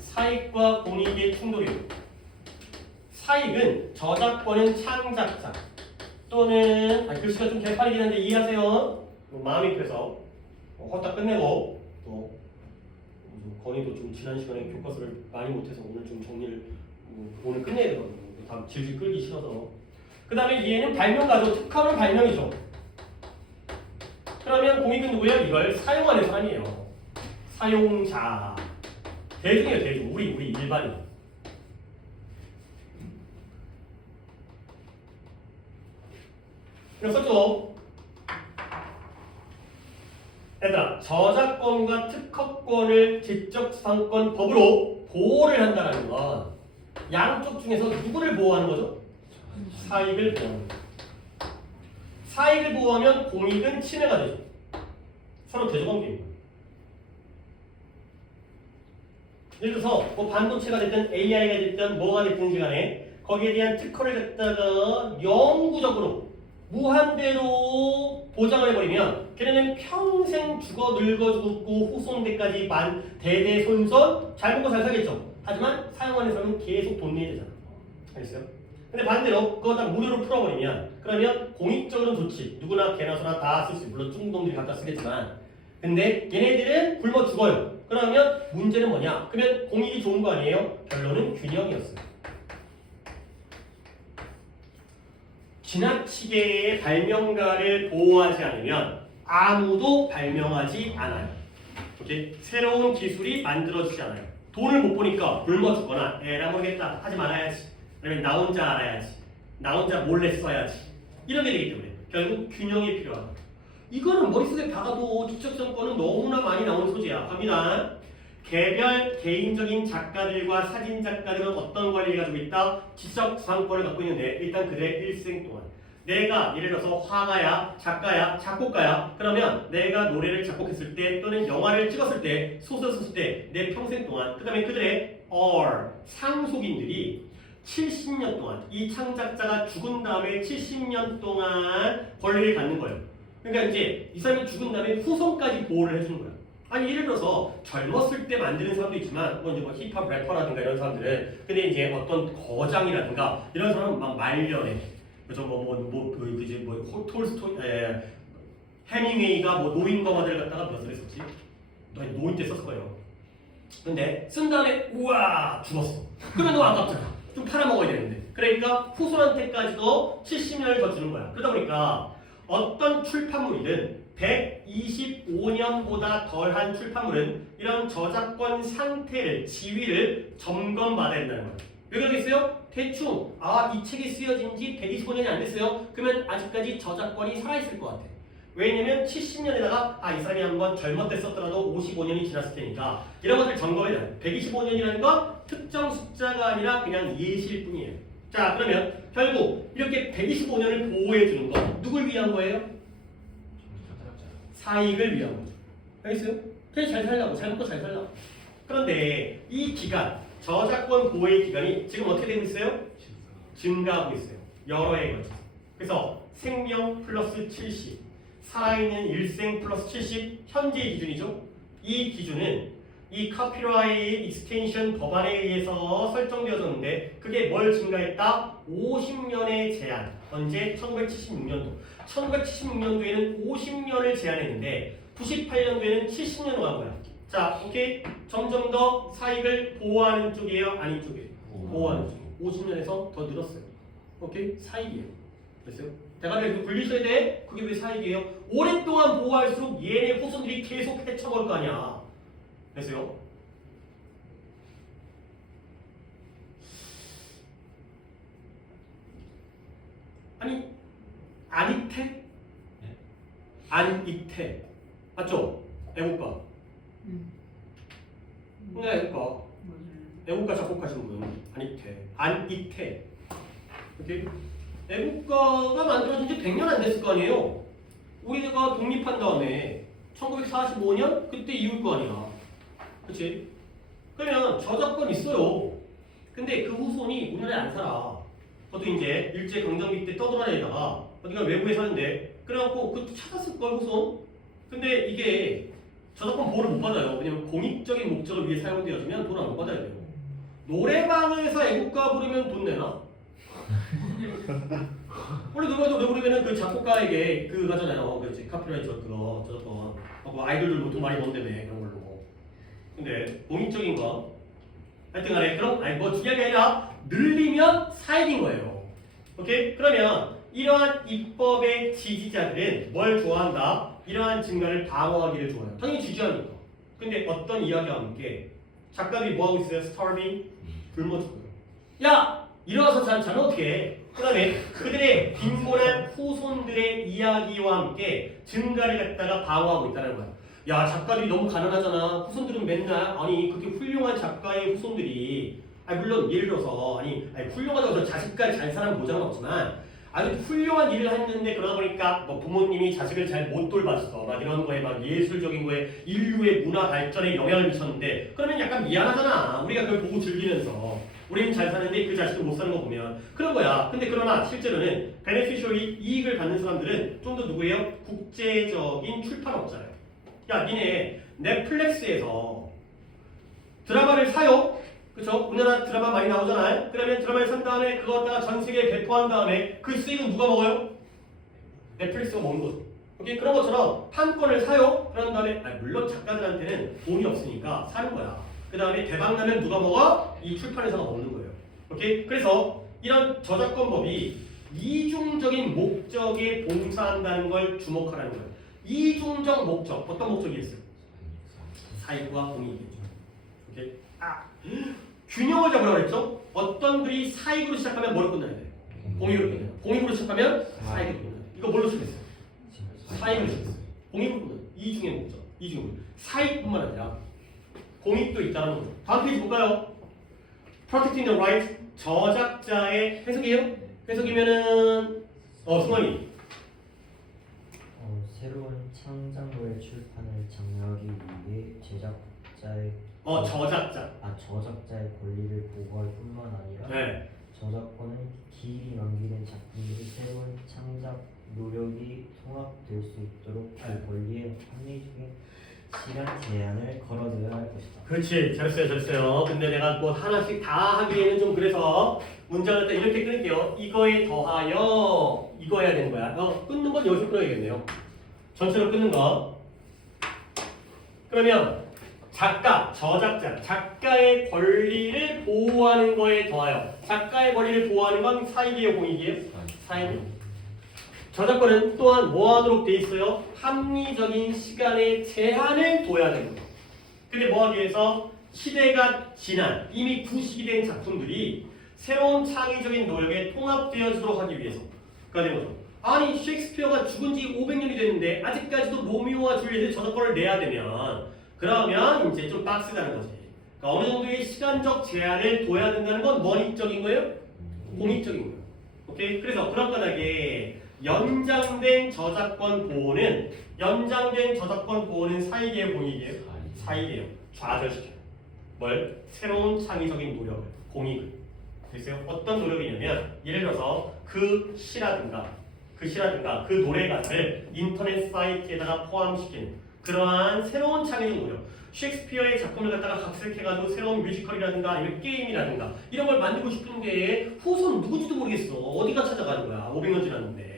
사익과 공익의 충돌이에요. 사익은 저작권은 창작자 또는 글씨가 좀 개판이긴 한데 이해하세요? 마음이 급해서 헛다 끝내고 또 건이도 좀 지난 시간에 교과서를 많이 못해서 오늘 좀 정리를 오늘 끝내야 되거든요. 다음 질질 끌기 싫어서. 그 다음에 얘는 발명가죠. 특허는 발명이죠. 그러면 공익은 누구예요? 이걸 사용하는 사람이에요. 사용자. 대중이에요, 대중. 우리 일반인. 이거 썼죠? 얘들아, 저작권과 특허권을 지적재산권 법으로 보호를 한다는 건 양쪽 중에서 누구를 보호하는 거죠? 사익을 보호하는 거죠. 사익을 보호하면 공익은 친해가 되죠. 서로 대조관계입니다. 예를 들어서 뭐 반도체가 됐든 AI가 됐든 뭐가 됐든 간에 거기에 대한 특허를 갖다가 영구적으로 무한대로 보장을 해버리면 걔네는 평생 죽어 늙어 죽고 후손대까지 대대손손 잘 먹고 잘 살겠죠. 하지만 사용하는 사람은 계속 돈 내야 되잖아. 알겠어요? 근데 반대로 그거 다 무료로 풀어버리면 그러면 공익적으로는 좋지. 누구나 개나 소나 다 쓸 수 있고 물론 중동들이 갖다 쓰겠지만 근데 얘네들은 굶어 죽어요. 그러면 문제는 뭐냐? 그러면 공익이 좋은 거 아니에요? 결론은 균형이었어요. 지나치게 발명가를 보호하지 않으면 아무도 발명하지 않아요. 오케이? 새로운 기술이 만들어지지 않아요. 돈을 못 보니까 굶어 죽거나 에라 모르겠다 하지 말아야지. 아니면 나 혼자 알아야지. 나 혼자 몰래 써야지. 이런 게 되기 때문에 결국 균형이 필요하다. 이거는 머릿속에 박아도 지적재산권은 너무나 많이 나오는 소재야. 갑니다. 개별 개인적인 작가들과 사진 작가들은 어떤 권리를 가지고 있다? 지적재산권을 갖고 있는데 일단 그들의 일생 동안 내가 예를 들어서 화가야, 작가야, 작곡가야 그러면 내가 노래를 작곡했을 때 또는 영화를 찍었을 때 소설 썼을 때 내 평생 동안 그 다음에 그들의 상속인들이 70년 동안 이 창작자가 죽은 다음에 70년 동안 권리를 갖는 거예요. 그러니까 이제 이 사람이 죽은 다음에 후손까지 보호를 해주는 거야. 아니 예를 들어서 젊었을 때 만드는 사람도 있지만 뭐 이제 뭐 힙합 래퍼라든가 이런 사람들은 근데 이제 어떤 거장이라든가 이런 사람은 막 말년에 그죠 톨스토이 해밍웨이가 뭐 노인 거마들 갖다가 몇 살에 썼지? 노인 때 썼을 거예요. 근데 쓴 다음에 우와 죽었어. 그러면 너무 아깝잖아. 좀 팔아먹어야 되는데. 그러니까 후손한테까지도 70년을 더 주는 거야. 그러다 보니까 어떤 출판물이든 125년보다 덜한 출판물은 이런 저작권 상태를, 지위를 점검받아야 된다는 거예요. 왜 그러겠어요? 대충 이 책이 쓰여진 지 125년이 안 됐어요. 그러면 아직까지 저작권이 살아있을 것 같아. 왜냐면 70년에다가 이 사람이 한번 젊었을 때 썼더라도 55년이 지났을 테니까 이런 것들 점검해야 돼요. 125년이라는 건 특정 숫자가 아니라 그냥 예시일 뿐이에요. 자 그러면 결국 이렇게 125년을 보호해 주는 거 누굴 위한 거예요? 사익을 위한 거죠. 알겠어요? 그냥 잘 살라고, 잘 먹고 잘 살라고. 그런데 이 기간, 저작권 보호의 기간이 지금 어떻게 되고 있어요? 증가하고 있어요. 여러 해에 걸쳐서. 그래서 생명 플러스 70, 살아있는 일생 플러스 70, 현재의 기준이죠. 이 기준은 이 카피라이트 익스텐션 법안에 의해서 설정되어졌는데 그게 뭘 증가했다? 50년의 제한. 언제? 1976년도. 1976년도에는 50년을 제한했는데 98년도에는 70년으로 간 거야. 자, 오케이. 점점 더 사익을 보호하는 쪽이에요? 아닌 쪽이에요? 보호하는 쪽. 50년에서 더 늘었어요. 오케이? 사익이에요. 됐어요? 대가리를 굴리셔야 돼. 그게 왜 사익이에요? 오랫동안 보호할수록 얘네 후손들이 계속 해쳐볼 거 아니야. 됐어요? 아니 안이택? 안이택 맞죠? 애국가. 애국가. 애국가 작곡하신 분 안익태. 오케이? 애국가가 만들어진 지 100년 안 됐을 거 아니에요. 우리가 독립한 다음에 1945년 그때 이후일 거 아니야. 그치? 그러면 저작권 있어요. 근데 그 후손이 우리나라에 안 살아. 그것도 이제 일제강점기 때 떠돌아다니다가 어디가 외국에 사는데 그래갖고 그것도 찾았을 걸 후손. 근데 이게 저작권 보호를 못 받아요. 왜냐면 공익적인 목적을 위해 사용되어지면 돈을 안 받아야 돼요. 노래방에서 애국가 부르면 돈 내나? 원래 노래 부르면은 그 작곡가에게 그 가잖아요. 그렇지 카피라이트 그거 저작권 하고 아이돌들도 돈 많이 번다며 그런 걸로. 근데 공익적인 거 하여튼간에 그럼 아니 뭐 중요한 게 아니라 늘리면 사익인 거예요. 오케이? 그러면 이러한 입법의 지지자들은 뭘 좋아한다? 이러한 증가를 방어하기를 좋아해요. 당연히 지지하니까. 근데 어떤 이야기와 함께 작가들이 뭐 하고 있어요? 스타빙 굶어 죽어요. 야 일어나서 자면 어떡해? 그 다음에 그들의 빈곤한 후손들의 이야기와 함께 증가를 갖다가 방어하고 있다는 거야. 야 작가들이 너무 가난하잖아. 후손들은 맨날 아니 그렇게 훌륭한 작가의 후손들이 아니 물론 예를 들어서 아니 훌륭하다고 해서 자식까지 잘 사는 보장은 없지만 아주 훌륭한 일을 했는데 그러다 보니까 뭐 부모님이 자식을 잘 못 돌봤어 막 이런 거에 막 예술적인 거에 인류의 문화 발전에 영향을 미쳤는데 그러면 약간 미안하잖아. 우리가 그걸 보고 즐기면서 우리는 잘 사는데 그 자식은 못 사는 거 보면 그런 거야. 근데 그러나 실제로는 베네피셜이 이익을 받는 사람들은 좀 더 누구예요? 국제적인 출판업자예요. 야 니네 넷플릭스에서 드라마를 사요. 그쵸? 우리나라 드라마 많이 나오잖아요. 그러면 드라마를 산 다음에 그거 갖다가 전 세계에 배포한 다음에 그 수익은 누가 먹어요? 넷플릭스가 먹는 거죠. 오케이? 그런 것처럼 판권을 사요. 그런 다음에 물론 작가들한테는 돈이 없으니까 사는 거야. 그 다음에 대박 나면 누가 먹어? 이 출판회사가 먹는 거예요. 오케이? 그래서 이런 저작권법이 이중적인 목적에 봉사한다는 걸 주목하라는 거예요. 이중적 목적, 어떤 목적이 있어요? 사익과 공익이겠죠. 오케이? 균형을 잡으라고 했죠? 어떤 글이 사익으로 시작하면 뭐로 끝나야 돼요? 공익으로 끝나요. 공익으로 시작하면 사익으로 끝나요. 이거 뭘로 시작했어요? 사익으로 시작했어요. 공익으로 끝나요. 이중의 목적, 이중의 목적. 사익뿐만 아니라 공익도 있다는 거죠. 다음 페이지 볼까요? Protecting the rights, 저작자의 해석이에요? 해석이면은 승환이 새로운 창작물의 출판을 장려하기 위해 제작자의 저작자의 권리를 보호할 뿐만 아니라 네. 저작권은 기일이 남기된 작품들이 새로운 창작 노력이 통합될 수 있도록 그 권리에 합리적인 시간 제한을 걸어둬야 할 것이다. 그렇지 잘했어요. 근데 내가 뭐 하나씩 다 하기에는 좀 그래서 문장을 딱 이렇게 끊을게요. 이거에 더하여 이거 해야 되는 거야. 끊는 건 여기서 끊어야겠네요. 전체로 끊는 거. 그러면 저작자, 작가의 권리를 보호하는 거에 더하여 작가의 권리를 보호하는 건 사익이에요, 공익이에요? 사익이에요. 저작권은 또한 뭐 하도록 돼 있어요? 합리적인 시간의 제한을 둬야 됩니다. 근데 뭐 하기 위해서 시대가 지난 이미 구식이 된 작품들이 새로운 창의적인 노력에 통합되어지도록 하기 위해서가 된 거죠. 아니 셰익스피어가 죽은 지 500년이 됐는데 아직까지도 로미오와 줄리엣의 저작권을 내야 되면 그러면 이제 좀 빡세다는 거지. 그러니까 어느 정도의 시간적 제한을 둬야 된다는 건 원익적인 거예요? 공익적인 거예요. 오케이? 그래서 그런 까닭에 연장된 저작권 보호는 사익이에요, 공익이에요? 사익이에요. 좌절시켜요. 뭘? 새로운 창의적인 노력을, 공익을. 됐어요? 어떤 노력이냐면 예를 들어서 그 시라든가 그 노래 가사를 인터넷 사이트에다가 포함시키는 그러한 새로운 창의적 노력. 셰익스피어의 작품을 갖다가 각색해가지고 새로운 뮤지컬이라든가 아니면 게임이라든가 이런 걸 만들고 싶은데 후손 누구지도 모르겠어. 어디가 찾아가는 거야. 500년 지났는데.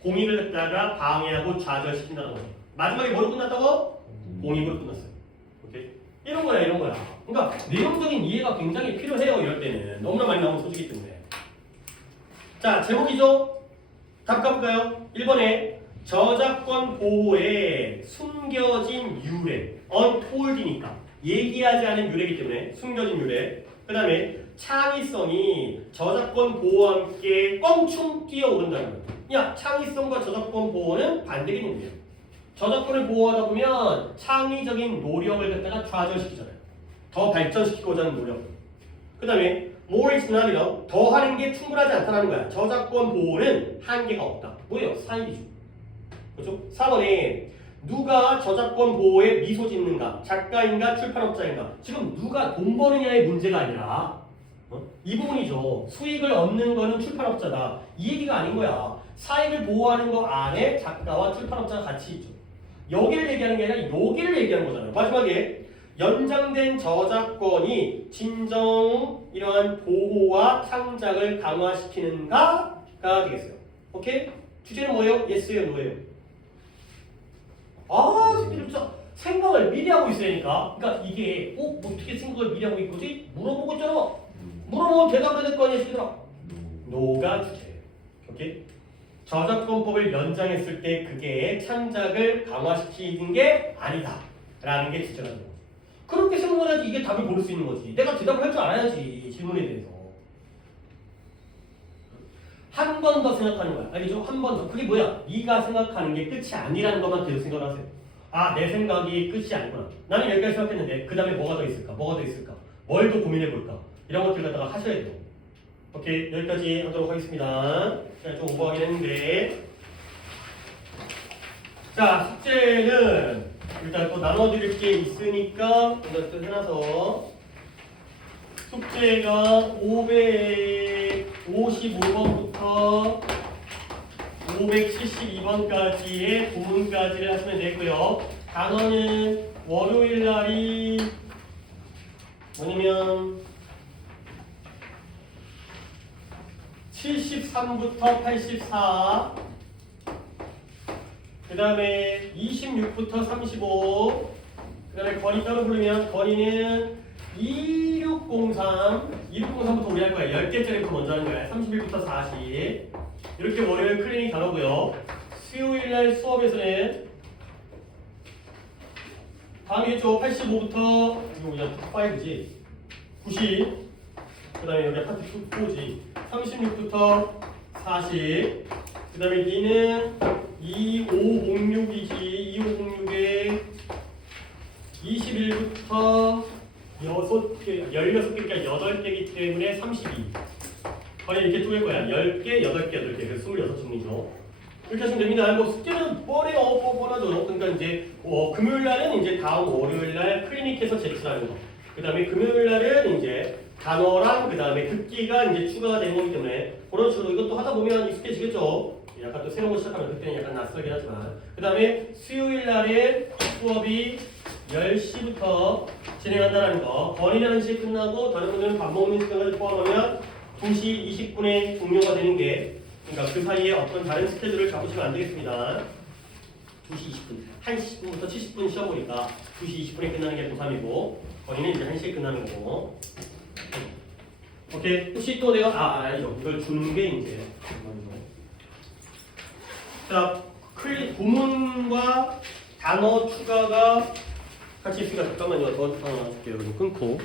공익을 갖다가 방해하고 좌절시킨다는 거죠. 마지막에 뭐로 끝났다고? 공익으로 끝났어요. 오케이? 이런 거야. 그러니까 내용적인 이해가 굉장히 필요해요. 이럴 때는. 너무나 많이 나오는 소식이기 때문에. 자, 제목이죠? 답 가볼까요? 1번에 저작권 보호에 숨겨진 유래, untold이니까 얘기하지 않은 유래이기 때문에 숨겨진 유래. 그 다음에 창의성이 저작권 보호와 함께 껑충 뛰어오른다는 거예요. 야, 창의성과 저작권 보호는 반대 개념이에요. 저작권을 보호하다 보면 창의적인 노력을 갖다가 좌절시키잖아요. 더 발전시키고자 하는 노력. 그 다음에 more is not enough. 더 하는 게 충분하지 않다는 거야. 저작권 보호는 한계가 없다. 뭐예요? 사입이죠. 그렇죠? 4번에 누가 저작권 보호에 미소 짓는가? 작가인가 출판업자인가? 지금 누가 돈 버느냐의 문제가 아니라 이 부분이죠. 수익을 얻는 거는 출판업자다. 이 얘기가 아닌 거야. 사익을 보호하는 거 안에 작가와 출판업자가 같이 있죠. 여기를 얘기하는 게 아니라 여기를 얘기하는 거잖아요. 마지막에 연장된 저작권이 진정 이러한 보호와 창작을 강화시키는가가 되겠어요. 오케이? 주제는 뭐예요? 예스예요, 노예요? 새끼들 진짜 생각을 미리 하고 있으니까. 그러니까 이게 어떻게 생각을 미리 하고 있거지? 물어보고 있잖아. 물어보면 대답을 해야 될 거 아니야, 얘들아. 노가 주제예요. 오케이? 저작권법을 연장했을 때 그게 창작을 강화시키는 게 아니다 라는 게 주제가 되는 거지. 그렇게 생각해야지 이게 답을 고를 수 있는 거지. 내가 대답을 할 줄 알아야지 질문에 대해서. 한 번 더 생각하는 거야. 알겠죠? 한 번 더. 그게 뭐야? 네가 생각하는 게 끝이 아니라는 것만 계속 생각을 하세요. 내 생각이 끝이 아니구나. 나는 여기까지 생각했는데 그 다음에 뭐가 더 있을까? 뭐가 더 있을까? 뭘 더 고민해볼까? 이런 것들 갖다가 하셔야 돼요. 오케이, 여기까지 하도록 하겠습니다. 좀 오버하긴 했는데. 자, 숙제는 일단 또 나눠드릴 게 있으니까 먼저 또 해놔서 숙제가 555번부터 572번까지의 부문까지를 하시면 되고요. 단어는 월요일 날이 뭐냐면 73부터 84, 그 다음에 26부터 35, 그 다음에 건이 따로 부르면 건이는 2603부터 우리 할 거야. 10개짜리부터 먼저 하는 거야. 31부터 40. 이렇게 월요일 클리닉 다루고요. 수요일날 수업에서는 다음이겠죠. 85부터 이거 그냥 5지 90, 그 다음에 여기 파트 4지 36부터 40, 그 다음에 니는 2506이지 2506에 21부터 6개, 16개니까 8개이기 때문에 32. 거의 이렇게 쪼갤 거야. 10개, 8개, 8개. 그래서 26종이죠. 이렇게 하시면 됩니다. 뭐 숙제는 뻔해요. 뻔하죠. 그러니까 이제 금요일 날은 이제 다음 월요일 날 클리닉에서 제출하는 거. 그 다음에 금요일 날은 이제 단어랑 그 다음에 듣기가 이제 추가가 된 거기 때문에 그런 식으로 이것도 하다 보면 익숙해지겠죠. 약간 또 새로운 거 시작하면 그때는 약간 낯설긴 하지만. 그 다음에 수요일 날에 수업이 10시부터 진행한다는 거. 건이라는 시에 끝나고 다른 분들은 밥 먹는 시간까지 포함하면 2시 20분에 종료가 되는 게, 그러니까 그 사이에 어떤 다른 스케줄을 잡으시면 안 되겠습니다. 2시 20분, 1시 10분부터 70분 시험 보니까 2시 20분에 끝나는 게 고3이고 건이는 이제 1시에 끝나는 거고. 오케이. 혹시 또 내가 아니죠. 이걸 주는 게 이제 자, 구문과 단어 추가가 같이 있으니까 잠깐만요. 더 줄게요. 끊고.